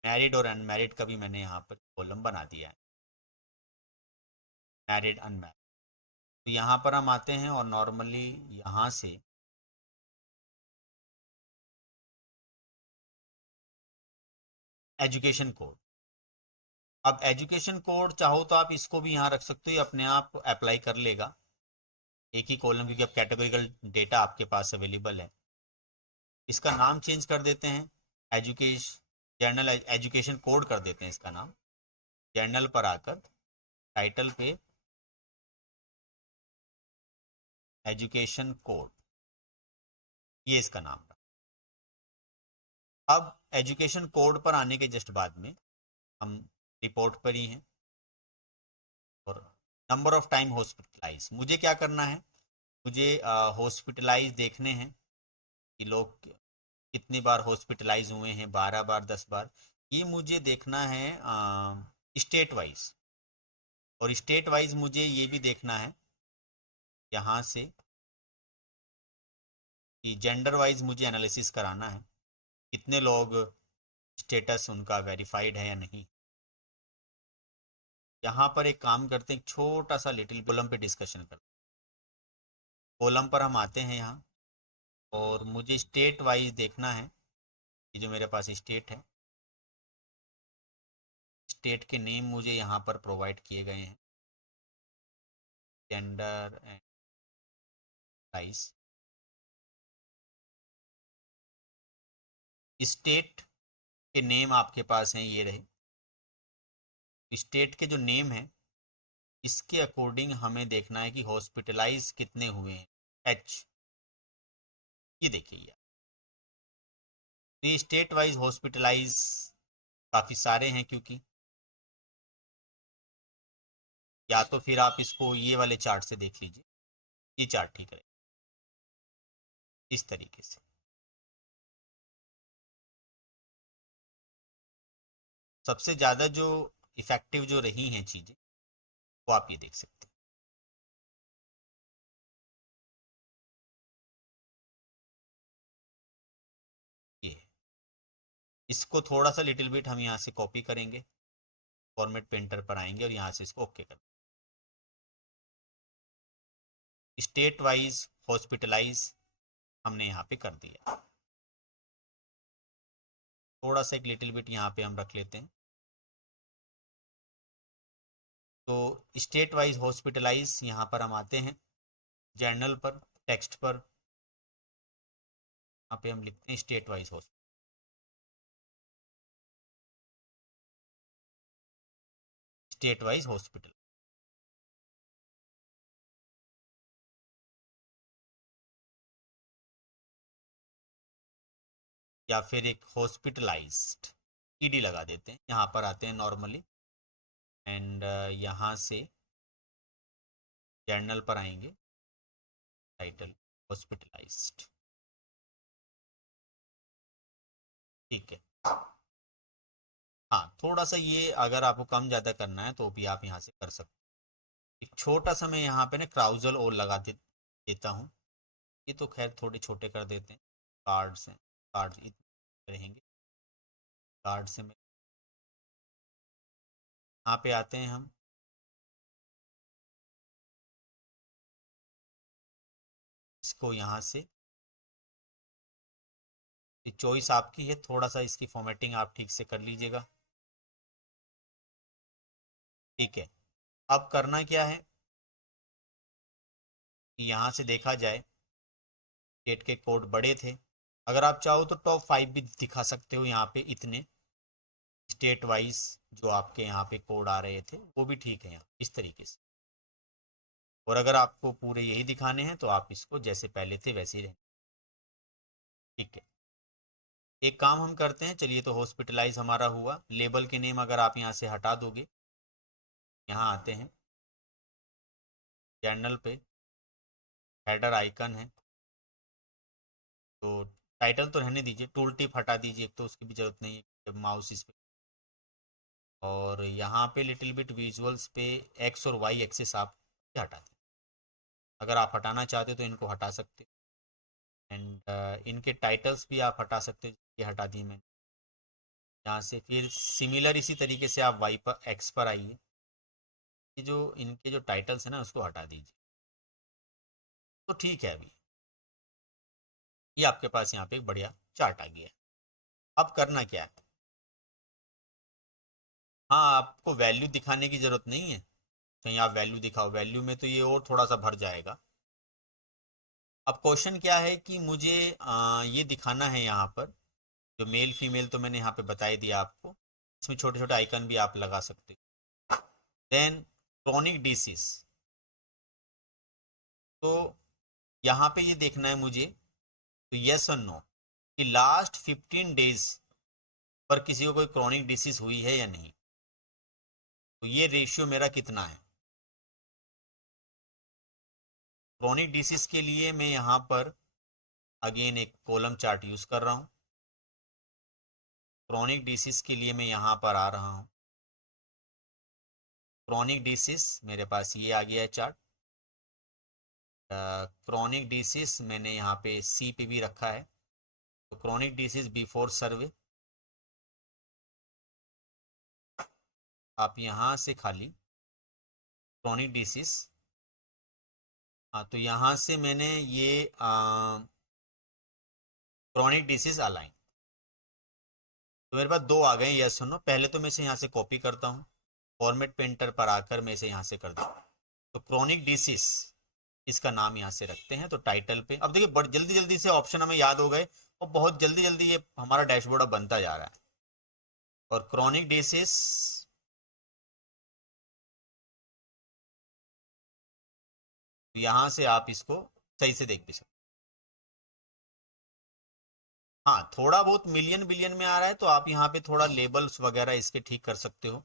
मैरिड और अनमैरिड का भी मैंने यहाँ पर कॉलम बना दिया है, मैरिड अनमैरिड। तो यहाँ पर हम आते हैं और नॉर्मली यहाँ से एजुकेशन कोड, अब एजुकेशन कोड चाहो तो आप इसको भी यहाँ रख सकते हो, ये अपने आप अप्लाई कर लेगा एक ही कॉलम, क्योंकि अब कैटेगोरिकल डेटा आपके पास अवेलेबल है। इसका नाम चेंज कर देते हैं, जर्नल एजुकेशन कोड कर देते हैं इसका नाम। जर्नल पर आकर टाइटल पे एजुकेशन कोड, ये इसका नाम रहा। अब एजुकेशन कोड पर आने के जस्ट बाद में हम रिपोर्ट पर ही हैं और नंबर ऑफ टाइम हॉस्पिटलाइज, मुझे क्या करना है, मुझे हॉस्पिटलाइज देखने हैं कि लोग कितनी बार हॉस्पिटलाइज हुए हैं, 12 बार 10 बार, ये मुझे देखना है स्टेट वाइज। और स्टेट वाइज मुझे ये भी देखना है यहाँ से कि जेंडर वाइज मुझे एनालिसिस कराना है, कितने लोग स्टेटस उनका वेरीफाइड है या नहीं। यहाँ पर एक काम करते हैं, छोटा सा लिटिल कॉलम पे डिस्कशन करते हैं। कॉलम पर हम आते हैं यहाँ और मुझे स्टेट वाइज देखना है कि जो मेरे पास स्टेट है, स्टेट के नेम मुझे यहाँ पर प्रोवाइड किए गए हैं, जेंडर एंड राइस। स्टेट के नेम आपके पास हैं, ये रहे स्टेट के जो नेम है, इसके अकॉर्डिंग हमें देखना है कि हॉस्पिटलाइज कितने हुए हैं, एच। ये देखिए यार, तो ये स्टेट वाइज हॉस्पिटलाइज काफ़ी सारे हैं, क्योंकि या तो फिर आप इसको ये वाले चार्ट से देख लीजिए, ये चार्ट ठीक है इस तरीके से। सबसे ज़्यादा जो इफ़ेक्टिव जो रही हैं चीज़ें, वो आप ये देख सकते हैं। ये है। इसको थोड़ा सा लिटिल बिट हम यहाँ से कॉपी करेंगे, फॉर्मेट पेंटर पर आएंगे और यहाँ से इसको ओके कर, स्टेट वाइज हॉस्पिटलाइज हमने यहाँ पे कर दिया। थोड़ा सा एक लिटिल बिट यहाँ पे हम रख लेते हैं। तो स्टेट वाइज हॉस्पिटलाइज यहाँ पर हम आते हैं, जर्नल पर टेक्स्ट पर, यहाँ पे हम लिखते हैं state wise hospital, state wise hospital. या फिर एक हॉस्पिटलाइज्ड ईडी लगा देते हैं, यहाँ पर आते हैं नॉर्मली एंड यहाँ से जर्नल पर आएंगे, टाइटल हॉस्पिटलाइज्ड, ठीक है। हाँ, थोड़ा सा ये अगर आपको कम ज़्यादा करना है तो भी आप यहाँ से कर सकते हैं। एक छोटा सा मैं यहाँ पे ना क्राउजल और लगा देता हूँ, ये तो खैर थोड़े छोटे कर देते हैं, कार्ड्स हैं, कार्ड्स इतने रहेंगे, कार्ड से मैं यहाँ पे आते हैं हम, इसको यहाँ से, चॉइस आपकी है, थोड़ा सा इसकी फॉर्मेटिंग आप ठीक से कर लीजिएगा, ठीक है। अब करना क्या है कि यहाँ से देखा जाए, स्टेट के कोड बड़े थे, अगर आप चाहो तो टॉप 5 भी दिखा सकते हो यहाँ पे, इतने स्टेट वाइज जो आपके यहाँ पे कोड आ रहे थे वो भी ठीक है यहाँ इस तरीके से। और अगर आपको पूरे यही दिखाने हैं तो आप इसको जैसे पहले थे वैसे ही रहें, ठीक है। एक काम हम करते हैं, चलिए, तो हॉस्पिटलाइज हमारा हुआ, लेबल के नेम अगर आप यहाँ से हटा दोगे, यहाँ आते हैं जर्नल पे, हेडर आइकन है, तो टाइटल तो रहने दीजिए, टूल टिप हटा दीजिए, एक तो उसकी भी ज़रूरत नहीं है, माउस इस पे, और यहाँ पे लिटिल बिट विजुअल्स पे एक्स और वाई एक्सेस आप हटा दें, अगर आप हटाना चाहते हो तो इनको हटा सकते हो। एंड इनके टाइटल्स भी आप हटा सकते हो, ये हटा दिए मैंने यहाँ से। फिर सिमिलर इसी तरीके से आप वाई पर एक्स पर आइए, ये जो इनके जो टाइटल्स हैं ना उसको हटा दीजिए, तो ठीक है। अभी ये आपके पास यहाँ पे एक बढ़िया चार्ट आ गया है। अब करना क्या है, हाँ, आपको वैल्यू दिखाने की ज़रूरत नहीं है, कहीं आप वैल्यू दिखाओ, वैल्यू में तो ये और थोड़ा सा भर जाएगा। अब क्वेश्चन क्या है कि मुझे ये दिखाना है यहाँ पर जो मेल फीमेल तो मैंने यहाँ पे बता ही दिया आपको, इसमें छोटे छोटे आइकन भी आप लगा सकते हो। देन क्रॉनिक डिसीज, तो यहाँ पे ये देखना है मुझे, तो यस और नो कि लास्ट 15 डेज पर किसी को कोई क्रॉनिक डिसीज हुई है या नहीं। तो ये रेशियो मेरा कितना है। क्रॉनिक डिसीज के लिए मैं यहाँ पर अगेन एक कॉलम चार्ट यूज कर रहा हूँ। क्रॉनिक डिसीज के लिए मैं यहाँ पर आ रहा हूँ। क्रॉनिक डिसीज मेरे पास ये आ गया है चार्ट। क्रॉनिक डिसीज मैंने यहाँ पे सी पे भी रखा है। तो क्रॉनिक डिसीज बिफोर सर्वे, आप यहाँ से खाली क्रॉनिक डिसीज, हाँ तो यहाँ से मैंने ये क्रॉनिक डिसीज अलाइन, तो मेरे पास दो आ गए यस और नो। पहले तो मैं इसे यहाँ से कॉपी करता हूँ, फॉर्मेट पेंटर पर आकर मैं इसे यहाँ से कर दूँ। तो क्रॉनिक डिसीज इसका नाम यहाँ से रखते हैं। तो टाइटल पे अब देखिए बड़ी जल्दी जल्दी से ऑप्शन हमें याद हो गए और बहुत जल्दी जल्दी ये हमारा डैशबोर्ड अब बनता जा रहा है। और क्रॉनिक डिसीज यहाँ से आप इसको सही से देख भी सकते। हाँ थोड़ा बहुत मिलियन बिलियन में आ रहा है तो आप यहाँ पे थोड़ा लेबल्स वगैरह इसके ठीक कर सकते हो।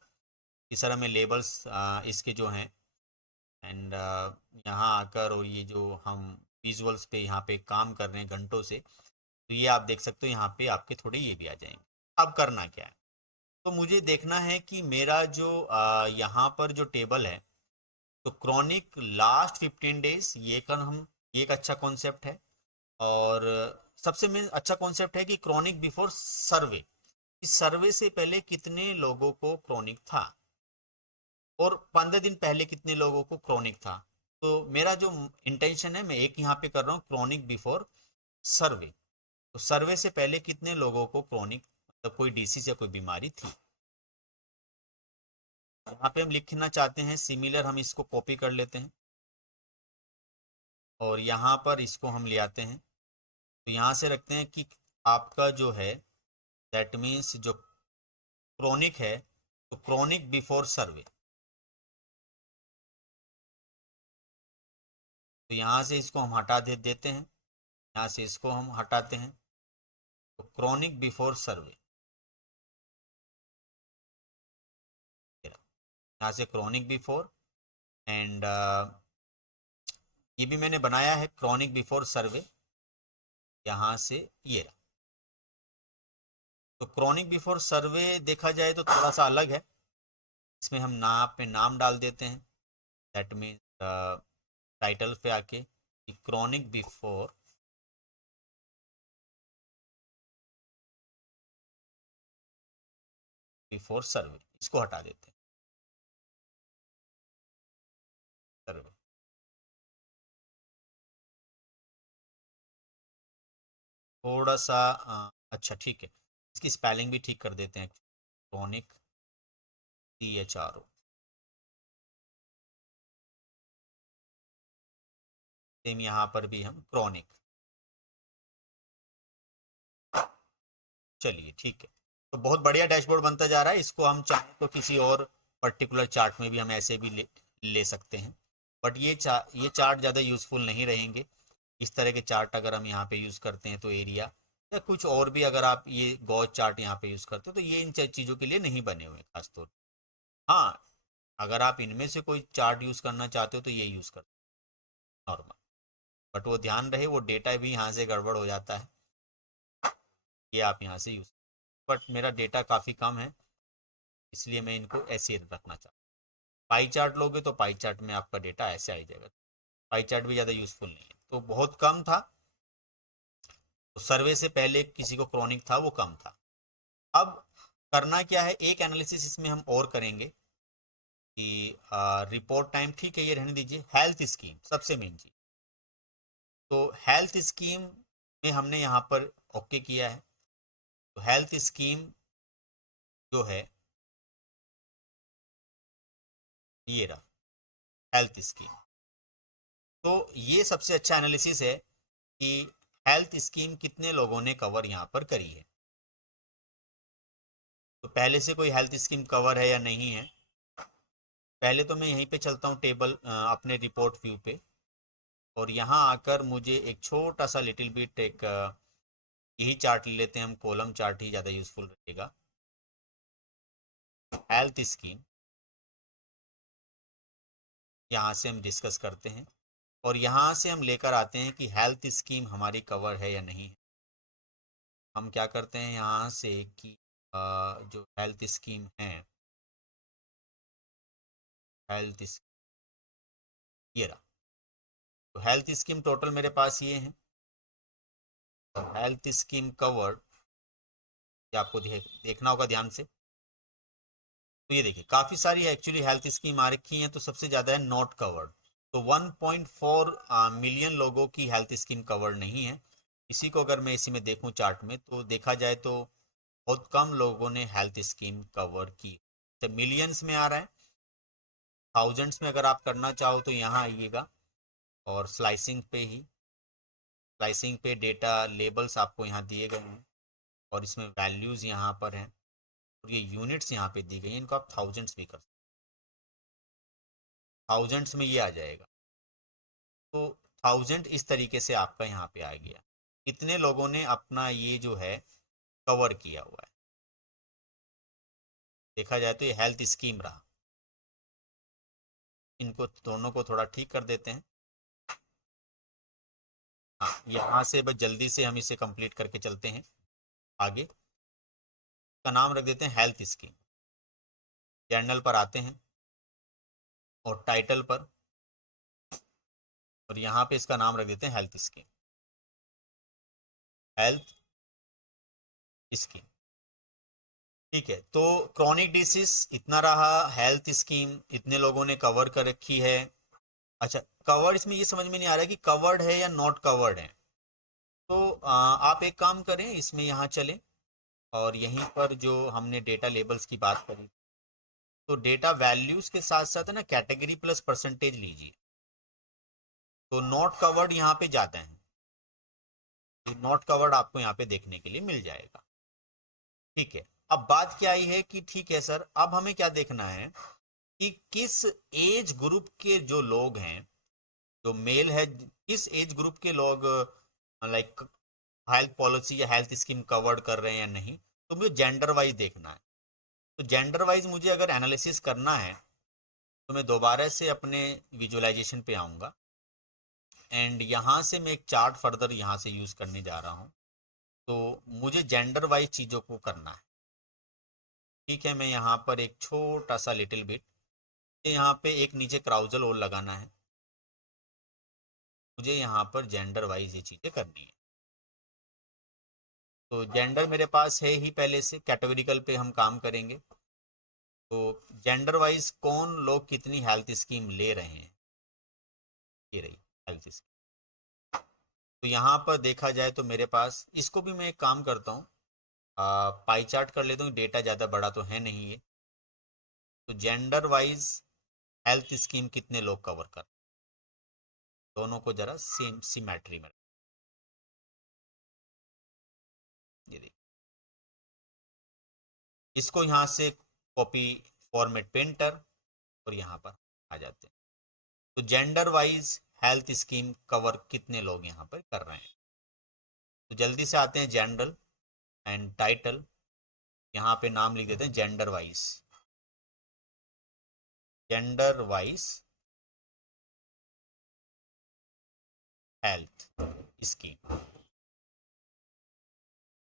इस तरह में लेबल्स इसके जो हैं एंड यहाँ आकर, और ये जो हम विजुअल्स पे यहाँ पे काम कर रहे हैं घंटों से, तो ये आप देख सकते हो यहाँ पे आपके थोड़े ये भी आ जाएंगे। अब करना क्या है, तो मुझे देखना है कि मेरा जो यहाँ पर जो टेबल है, तो क्रॉनिक लास्ट 15 डेज, ये कर हम, ये एक अच्छा कॉन्सेप्ट है। और सबसे मेन अच्छा कॉन्सेप्ट है कि क्रॉनिक बिफोर सर्वे, इस सर्वे से पहले कितने लोगों को क्रॉनिक था और 15 दिन पहले कितने लोगों को क्रॉनिक था। तो मेरा जो इंटेंशन है, मैं एक यहाँ पे कर रहा हूँ क्रॉनिक बिफोर सर्वे, तो सर्वे से पहले कितने लोगों को क्रॉनिक मतलब कोई डिसीज या कोई बीमारी थी। यहाँ पे हम लिखना चाहते हैं सिमिलर, हम इसको कॉपी कर लेते हैं और यहाँ पर इसको हम ले आते हैं। तो यहाँ से रखते हैं कि आपका जो है दैट मीन्स जो क्रॉनिक है, तो क्रॉनिक बिफोर सर्वे। तो यहाँ से इसको हम हटा देते हैं, यहाँ से इसको हम हटाते हैं। तो क्रॉनिक बिफोर सर्वे, यहाँ से क्रॉनिक बिफोर एंड ये भी मैंने बनाया है क्रॉनिक बिफोर सर्वे, यहाँ से ये रहा। तो क्रॉनिक बिफोर सर्वे देखा जाए तो थोड़ा सा अलग है, इसमें हम नाम पे नाम डाल देते हैं। दैट मीन्स टाइटल पे आके क्रॉनिक बिफोर सर्वे, इसको हटा देते हैं सर्वे। थोड़ा सा अच्छा ठीक है, इसकी स्पेलिंग भी ठीक कर देते हैं। क्रॉनिक CHRO, सेम यहाँ पर भी हम क्रॉनिक, चलिए ठीक है। तो बहुत बढ़िया डैशबोर्ड बनता जा रहा है। इसको हम चाहें तो किसी और पर्टिकुलर चार्ट में भी हम ऐसे भी ले सकते हैं, बट ये चार्ट ज़्यादा यूज़फुल नहीं रहेंगे। इस तरह के चार्ट अगर हम यहाँ पे यूज़ करते हैं तो एरिया या कुछ और भी, अगर आप ये गॉज चार्ट यहाँ पे यूज़ करते हो तो ये इन चीज़ों के लिए नहीं बने हुए खासतौर। हाँ अगर आप इनमें से कोई चार्ट यूज़ करना चाहते हो तो ये यूज़ कर नॉर्मल, बट वो ध्यान रहे वो डेटा भी यहाँ से गड़बड़ हो जाता है। ये आप यहाँ से यूज़, बट मेरा डेटा काफ़ी कम है इसलिए मैं इनको ऐसे ही रखना चाहता हूँ। पाई चार्ट लोगे तो पाई चार्ट में आपका डेटा ऐसे आ जाएगा। पाई चार्ट भी ज़्यादा यूज़फुल नहीं है, तो बहुत कम था। तो सर्वे से पहले किसी को क्रॉनिक था वो कम था। अब करना क्या है, एक एनालिसिस इसमें हम और करेंगे कि रिपोर्ट टाइम ठीक है ये रहने दीजिए, हेल्थ स्कीम सबसे मेन चीज। तो हेल्थ स्कीम में हमने यहाँ पर ओके किया है। तो हेल्थ स्कीम जो है ये रहा, हेल्थ स्कीम। तो ये सबसे अच्छा एनालिसिस है कि हेल्थ स्कीम कितने लोगों ने कवर यहाँ पर करी है। तो पहले से कोई हेल्थ स्कीम कवर है या नहीं है। पहले तो मैं यहीं पे चलता हूँ टेबल अपने रिपोर्ट व्यू पे, और यहाँ आकर मुझे एक छोटा सा लिटिल बिट एक यही चार्ट ले लेते हैं हम, कॉलम चार्ट ही ज़्यादा यूज़फुल रहेगा। हेल्थ स्कीम यहाँ से हम डिस्कस करते हैं, और यहाँ से हम लेकर आते हैं कि हेल्थ स्कीम हमारी कवर है या नहीं है। हम क्या करते हैं यहाँ से कि जो हेल्थ स्कीम है, हेल्थ ये रहा। तो हेल्थ स्कीम टोटल मेरे पास ये है। तो हेल्थ स्कीम कवर्ड, ये आपको देखना होगा ध्यान से। तो ये देखिए काफ़ी सारी एक्चुअली हेल्थ स्कीम आ रखी हैं, तो सबसे ज़्यादा है नॉट कवर्ड। तो 1.4 मिलियन लोगों की हेल्थ स्कीम कवर्ड नहीं है। इसी को अगर मैं इसी में देखूं चार्ट में, तो देखा जाए तो बहुत कम लोगों ने हेल्थ स्कीम कवर की। तो मिलियंस में आ रहा है, थाउजेंड्स में अगर आप करना चाहो तो यहाँ आइएगा, और स्लाइसिंग पे ही, स्लाइसिंग पे डेटा लेबल्स आपको यहाँ दिए गए हैं, और इसमें वैल्यूज़ यहाँ पर हैं, और ये यूनिट्स यहाँ पे दी गई हैं। इनको आप थाउजेंड्स भी कर सकते, थाउजेंड्स में ये आ जाएगा। तो थाउजेंड इस तरीके से आपका यहाँ पे आ गया। कितने लोगों ने अपना ये जो है कवर किया हुआ है, देखा जाए तो ये हेल्थ स्कीम रहा। इनको दोनों को थोड़ा ठीक कर देते हैं। हाँ, यहाँ से बस जल्दी से हम इसे कंप्लीट करके चलते हैं आगे। का नाम रख देते हैं हेल्थ स्कीम। जर्नल पर आते हैं, और टाइटल पर, और यहाँ पे इसका नाम रख देते हैं हेल्थ स्कीम, हेल्थ स्कीम। ठीक है, तो क्रॉनिक डिसीज इतना रहा, हेल्थ स्कीम इतने लोगों ने कवर कर रखी है। अच्छा, कवर्ड इसमें ये समझ में नहीं आ रहा है कि कवर्ड है या नॉट कवर्ड है। तो आप एक काम करें, इसमें यहाँ चलें, और यहीं पर जो हमने डेटा लेबल्स की बात करी, तो डेटा वैल्यूज के साथ साथ है ना कैटेगरी प्लस परसेंटेज लीजिए। तो नॉट कवर्ड यहाँ पे जाते हैं, तो नॉट कवर्ड आपको यहाँ पे देखने के लिए मिल जाएगा। ठीक है, अब बात क्या आई है कि ठीक है सर, अब हमें क्या देखना है कि किस एज ग्रुप के जो लोग हैं, जो मेल है, किस एज ग्रुप के लोग लाइक हेल्थ पॉलिसी या हेल्थ स्कीम कवर्ड कर रहे हैं या नहीं। तो मुझे जेंडर वाइज देखना है। तो जेंडर वाइज मुझे अगर एनालिसिस करना है, तो मैं दोबारा से अपने विजुअलाइजेशन पे आऊँगा, एंड यहाँ से मैं एक चार्ट फर्दर यहाँ से यूज़ करने जा रहा हूँ। तो मुझे जेंडर वाइज चीज़ों को करना है। ठीक है, मैं यहाँ पर एक छोटा सा लिटिल बिट, यहाँ पे एक नीचे क्राउजल और लगाना है। मुझे यहाँ पर जेंडर वाइज ये चीज़ें करनी है। तो जेंडर मेरे पास है ही पहले से, कैटेगरिकल पे हम काम करेंगे। तो जेंडर वाइज कौन लोग कितनी हेल्थ स्कीम ले रहे हैं, ये रही हेल्थ स्कीम। तो यहाँ पर देखा जाए तो मेरे पास, इसको भी मैं एक काम करता हूँ, पाई चार्ट कर लेता हूँ, डेटा ज़्यादा बड़ा तो है नहीं ये। तो जेंडर वाइज हेल्थ स्कीम कितने लोग कवर कर, दोनों को जरा सेम सिमेट्री में, ये देखिए। इसको यहाँ से कॉपी फॉर्मेट पेंटर, और यहाँ पर आ जाते हैं। तो gender wise health scheme cover कितने लोग यहाँ पर कर रहे हैं। तो जल्दी से आते हैं जनरल एंड टाइटल, यहाँ पे नाम लिख देते हैं gender wise, gender wise health scheme.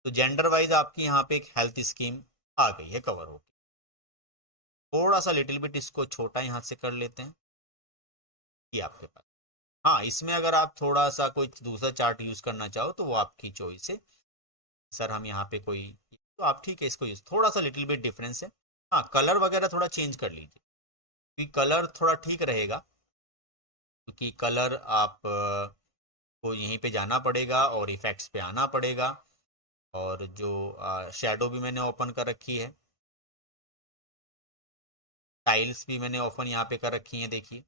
तो जेंडर वाइज आपकी यहाँ पे एक हेल्थ स्कीम आ गई है कवर होकर। थोड़ा सा लिटिल बिट इसको छोटा यहाँ से कर लेते हैं, ये आपके पास। हाँ, इसमें अगर आप थोड़ा सा कोई दूसरा चार्ट यूज करना चाहो तो वो आपकी चॉइस है। सर हम यहाँ पे कोई, तो आप ठीक है इसको यूज, थोड़ा सा लिटिल बिट डिफरेंस है। हाँ, कलर वगैरह थोड़ा चेंज कर लीजिए, क्योंकि कलर थोड़ा ठीक रहेगा, क्योंकि कलर आप को यहीं पे जाना पड़ेगा और इफेक्ट्स पे आना पड़ेगा। और जो शेडो भी मैंने ओपन कर रखी है, टाइल्स भी मैंने ओपन यहाँ पे कर रखी है, देखिए।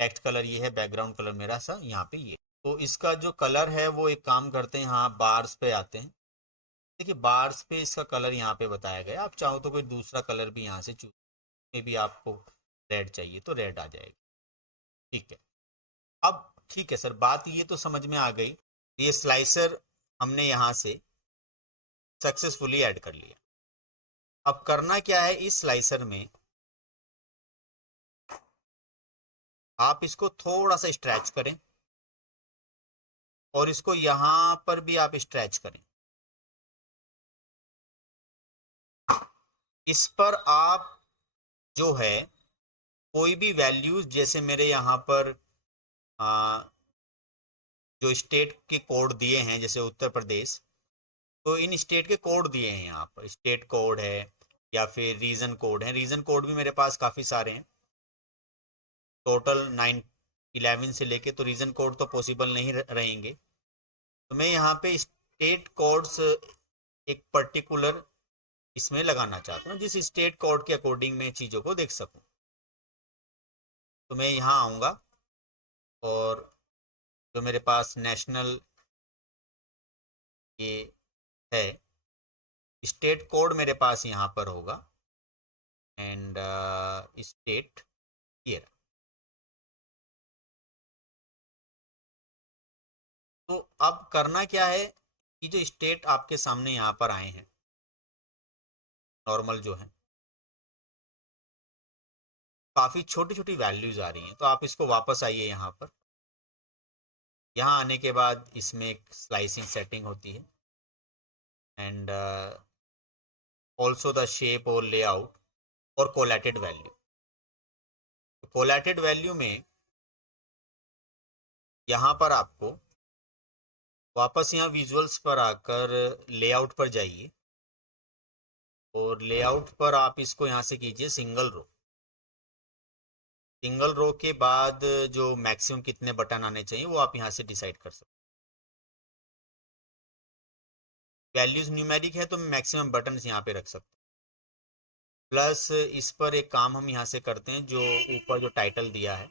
टेक्स्ट कलर ये है, बैकग्राउंड कलर मेरा सा यहाँ पे ये। तो इसका जो कलर है वो एक काम करते हैं, यहाँ बार्स पे आते हैं, देखिए बार्स पे इसका कलर यहाँ पे बताया गया, आप चाहो तो कोई दूसरा कलर भी यहाँ से चूज में भी आपको रेड चाहिए तो रेड आ जाएगी। ठीक है, अब ठीक है सर, बात ये तो समझ में आ गई, ये स्लाइसर हमने यहाँ से सक्सेसफुली ऐड कर लिया। अब करना क्या है, इस स्लाइसर में आप इसको थोड़ा सा स्ट्रेच करें और इसको यहां पर भी आप स्ट्रेच करें। इस पर आप जो है कोई भी वैल्यूज, जैसे मेरे यहाँ पर आ, जो स्टेट के कोड दिए हैं जैसे उत्तर प्रदेश, तो इन स्टेट के कोड दिए हैं, यहाँ पर स्टेट कोड है या फिर रीजन कोड है। रीजन कोड भी मेरे पास काफ़ी सारे हैं, टोटल 9-11 से लेके, तो रीजन कोड तो पॉसिबल नहीं रहेंगे। तो मैं यहाँ पे स्टेट कोड्स एक पर्टिकुलर इसमें लगाना चाहता हूँ जिस स्टेट कोड के अकॉर्डिंग मैं चीज़ों को देख सकूँ। तो मैं यहाँ आऊँगा और जो मेरे पास नेशनल ये है स्टेट कोड मेरे पास यहाँ पर होगा, एंड स्टेट ईयर। तो अब करना क्या है कि जो स्टेट आपके सामने यहाँ पर आए हैं नॉर्मल जो है, काफ़ी छोटी छोटी वैल्यूज आ रही हैं, तो आप इसको वापस आइए यहाँ पर। यहाँ आने के बाद इसमें एक स्लाइसिंग सेटिंग होती है एंड ऑल्सो द शेप और लेआउट और कोलैटेड वैल्यू। कोलैटेड वैल्यू में यहाँ पर आपको वापस यहाँ विजुअल्स पर आकर लेआउट पर जाइए और लेआउट पर आप इसको यहाँ से कीजिए सिंगल रो। सिंगल रो के बाद जो मैक्सिमम कितने बटन आने चाहिए वो आप यहाँ से डिसाइड कर सकते हैं। वैल्यूज न्यूमेरिक है तो मैक्सिमम बटन यहाँ पे रख सकते हैं। प्लस इस पर एक काम हम यहाँ से करते हैं, जो ऊपर जो टाइटल दिया है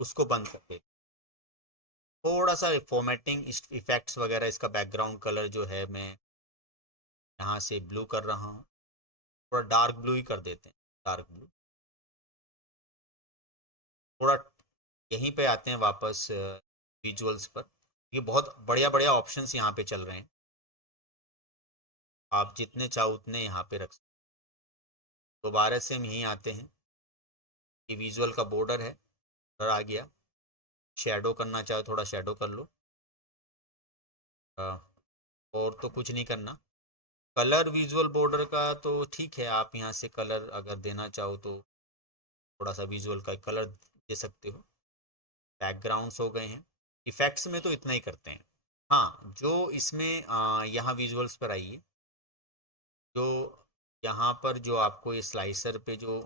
उसको बंद कर देते, थोड़ा सा फॉर्मेटिंग इफेक्ट्स वगैरह, इसका बैकग्राउंड कलर जो है मैं यहाँ से ब्लू कर रहा हूँ, थोड़ा डार्क ब्लू ही कर देते हैं, डार्क ब्लू। थोड़ा यहीं पे आते हैं वापस विजुअल्स पर, ये बहुत बढ़िया बढ़िया ऑप्शंस यहाँ पे चल रहे हैं, आप जितने चाहो उतने यहाँ पे रख सकते हैं। दोबारा से हम यहीं आते हैं, ये विजुअल का बॉर्डर है, बॉर्डर आ गया, शेडो करना चाहो थोड़ा शेडो कर लो, और तो कुछ नहीं करना। कलर विजुअल बॉर्डर का तो ठीक है, आप यहाँ से कलर अगर देना चाहो तो थोड़ा सा विजुअल का कलर दे सकते हो। बैकग्राउंड्स हो गए हैं, इफेक्ट्स में तो इतना ही करते हैं। हाँ, जो इसमें यहाँ विजुअल्स पर आइए, जो यहाँ पर जो आपको ये स्लाइसर पे जो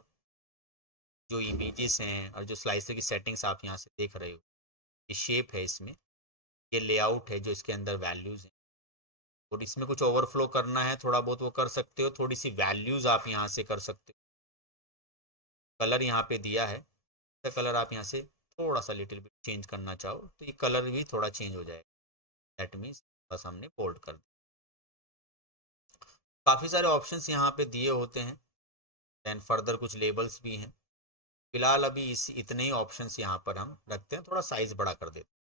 जो इमेजेस हैं और जो स्लाइसर की सेटिंग्स आप यहाँ से देख रहे हो, ये शेप है इसमें, ये लेआउट है जो इसके अंदर वैल्यूज़ हैं, और इसमें कुछ ओवरफ्लो करना है थोड़ा बहुत वो कर सकते हो, थोड़ी सी वैल्यूज़ आप यहाँ से कर सकते हो। कलर यहाँ पे दिया है, तो कलर आप यहाँ से थोड़ा सा लिटिल बिट चेंज करना चाहो तो ये कलर भी थोड़ा चेंज हो जाएगा। दैट मीन्स बस हमने बोल्ड कर दिया। काफ़ी सारे ऑप्शंस यहाँ पे दिए होते हैं, दैन फर्दर कुछ लेबल्स भी हैं। फिलहाल अभी इस इतने ही ऑप्शंस यहाँ पर हम रखते हैं, थोड़ा साइज बड़ा कर देते हैं,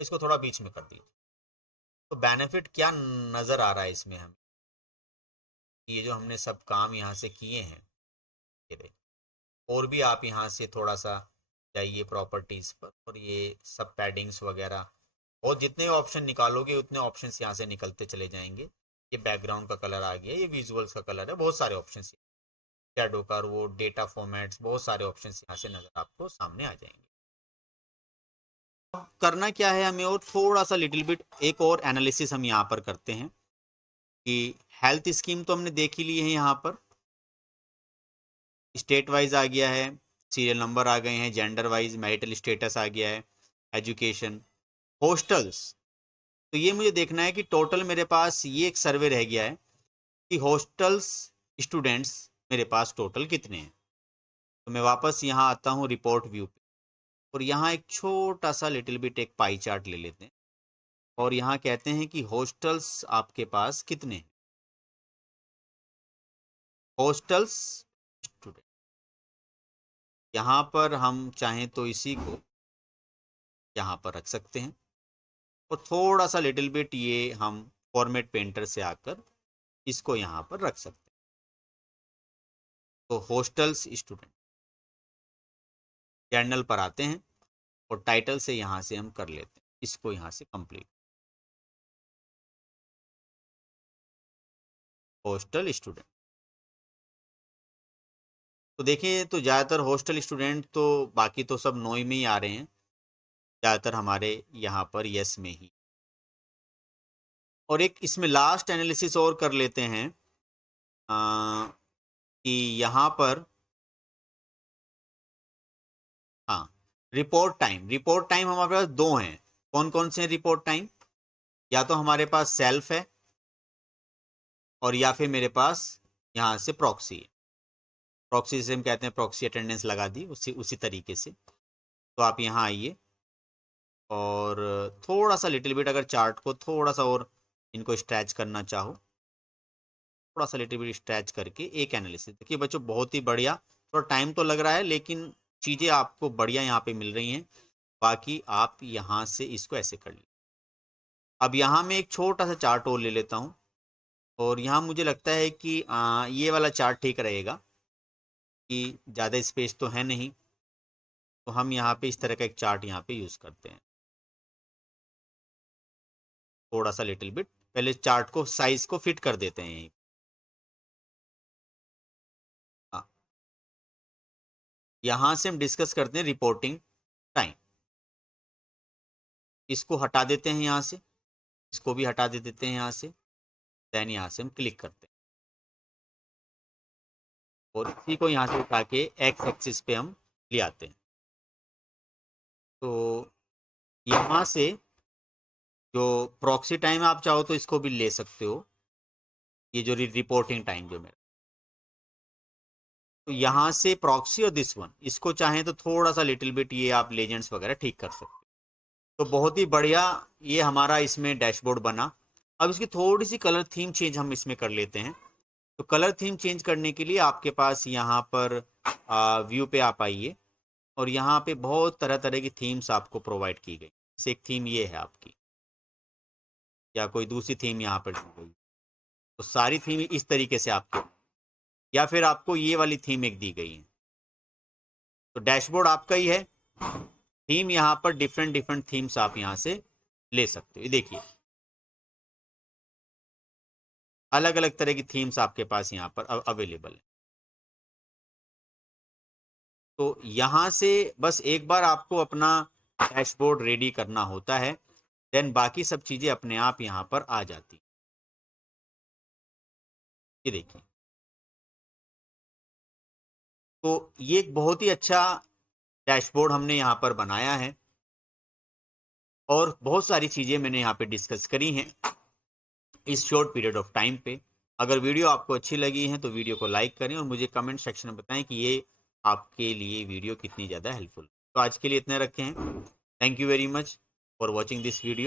इसको थोड़ा बीच में कर दीजिए। तो बेनिफिट क्या नज़र आ रहा है इसमें हमें, ये जो हमने सब काम यहाँ से किए हैं, ये देखिए, और भी आप यहाँ से थोड़ा सा जाइए प्रॉपर्टीज़ पर, और ये सब पैडिंग्स वगैरह, और जितने ऑप्शन निकालोगे उतने ऑप्शंस यहाँ से निकलते चले जाएंगे। ये बैकग्राउंड का कलर आ गया, ये विजुअल्स का कलर है, बहुत सारे ऑप्शंस, शैडो का वो डेटा फॉर्मेट्स, बहुत सारे ऑप्शंस यहाँ से नज़र आपको सामने आ जाएंगे। करना क्या है हमें, और थोड़ा सा लिटिल बिट एक और एनालिसिस हम यहाँ पर करते हैं कि हेल्थ स्कीम तो हमने देख ही ली है, यहाँ पर स्टेट वाइज आ गया है, सीरियल नंबर आ गए हैं, जेंडर वाइज मैरिटल स्टेटस आ गया है, एजुकेशन, हॉस्टल्स। तो ये मुझे देखना है कि टोटल मेरे पास ये एक सर्वे रह गया है कि हॉस्टल्स स्टूडेंट्स मेरे पास टोटल कितने हैं। तो मैं वापस यहाँ आता हूँ रिपोर्ट व्यू पे, और यहाँ एक छोटा सा लिटिल बिट एक पाई चार्ट ले लेते हैं, और यहाँ कहते हैं कि हॉस्टल्स आपके पास कितने हैं, हॉस्टल्स स्टूडेंट। यहाँ पर हम चाहें तो इसी को यहाँ पर रख सकते हैं और थोड़ा सा लिटिल बिट ये हम फॉर्मेट पेंटर से आकर इसको यहाँ पर रख सकते हैं। तो हॉस्टल्स स्टूडेंट जर्नल पर आते हैं और टाइटल से यहाँ से हम कर लेते हैं इसको यहाँ से कंप्लीट, हॉस्टल स्टूडेंट। तो देखिए तो ज़्यादातर हॉस्टल स्टूडेंट तो बाकी तो सब नोई में ही आ रहे हैं, ज़्यादातर हमारे यहाँ पर यस में ही। और एक इसमें लास्ट एनालिसिस और कर लेते हैं कि यहाँ पर हाँ रिपोर्ट टाइम हमारे पास दो हैं। कौन कौन से हैं रिपोर्ट टाइम? या तो हमारे पास सेल्फ है और या फिर मेरे पास यहाँ से प्रॉक्सी है। प्रॉक्सी से हम कहते हैं प्रॉक्सी अटेंडेंस लगा दी, उसी तरीके से। तो आप यहाँ आइए और थोड़ा सा लिटिल बिट अगर चार्ट को थोड़ा सा और इनको स्ट्रेच करना चाहो, थोड़ा सा लिटिल बिट स्ट्रेच करके एक एनालिसिस। देखिए बच्चों बहुत ही बढ़िया, थोड़ा टाइम तो लग रहा है लेकिन चीज़ें आपको बढ़िया यहाँ पे मिल रही हैं। बाकी आप यहाँ से इसको ऐसे कर लीजिए। अब यहाँ मैं एक छोटा सा चार्ट और ले लेता हूँ और यहाँ मुझे लगता है कि ये वाला चार्ट ठीक रहेगा कि ज़्यादा स्पेस तो है नहीं, तो हम यहाँ पे इस तरह का एक चार्ट यहाँ पे यूज़ करते हैं। थोड़ा सा लिटिल बिट पहले चार्ट को साइज को फिट कर देते हैं यहीं। हाँ, यहाँ से हम डिस्कस करते हैं रिपोर्टिंग टाइम। इसको हटा देते हैं यहाँ से, इसको भी हटा देते हैं यहाँ से। देन यहाँ से हम क्लिक करते हैं और इसी को यहाँ से उठा के एक्स एक्सिस पे हम ले आते हैं। तो यहाँ से जो प्रॉक्सी टाइम आप चाहो तो इसको भी ले सकते हो, ये जो रिपोर्टिंग टाइम जो मेरा। तो यहाँ से प्रॉक्सी और दिस वन, इसको चाहें तो थोड़ा सा लिटिल बिट ये आप लेजेंड्स वगैरह ठीक कर सकते हो। तो बहुत ही बढ़िया ये हमारा इसमें डैशबोर्ड बना। अब इसकी थोड़ी सी कलर थीम चेंज हम इसमें कर लेते हैं। तो कलर थीम चेंज करने के लिए आपके पास यहाँ पर व्यू पे आप आइए और यहाँ पे बहुत तरह तरह की थीम्स आपको प्रोवाइड की गई। जैसे एक थीम ये है आपकी, या कोई दूसरी थीम यहाँ पर दी गई। तो सारी थीम इस तरीके से आपको, या फिर आपको ये वाली थीम एक दी गई है। तो डैशबोर्ड आपका ही है, थीम यहाँ पर डिफरेंट डिफरेंट थीम्स आप यहाँ से ले सकते हो। ये देखिए अलग अलग तरह की थीम्स आपके पास यहाँ पर अवेलेबल है। तो यहाँ से बस एक बार आपको अपना डैशबोर्ड रेडी करना होता है, देन बाकी सब चीज़ें अपने आप यहाँ पर आ जाती। ये देखिए तो ये एक बहुत ही अच्छा डैशबोर्ड हमने यहाँ पर बनाया है और बहुत सारी चीज़ें मैंने यहाँ पे डिस्कस करी हैं इस शॉर्ट पीरियड ऑफ टाइम पे। अगर वीडियो आपको अच्छी लगी है तो वीडियो को लाइक करें और मुझे कमेंट सेक्शन में बताएं कि ये आपके लिए वीडियो कितनी ज़्यादा हेल्पफुल। तो आज के लिए इतने रखे हैं। Thank you very much for watching this video.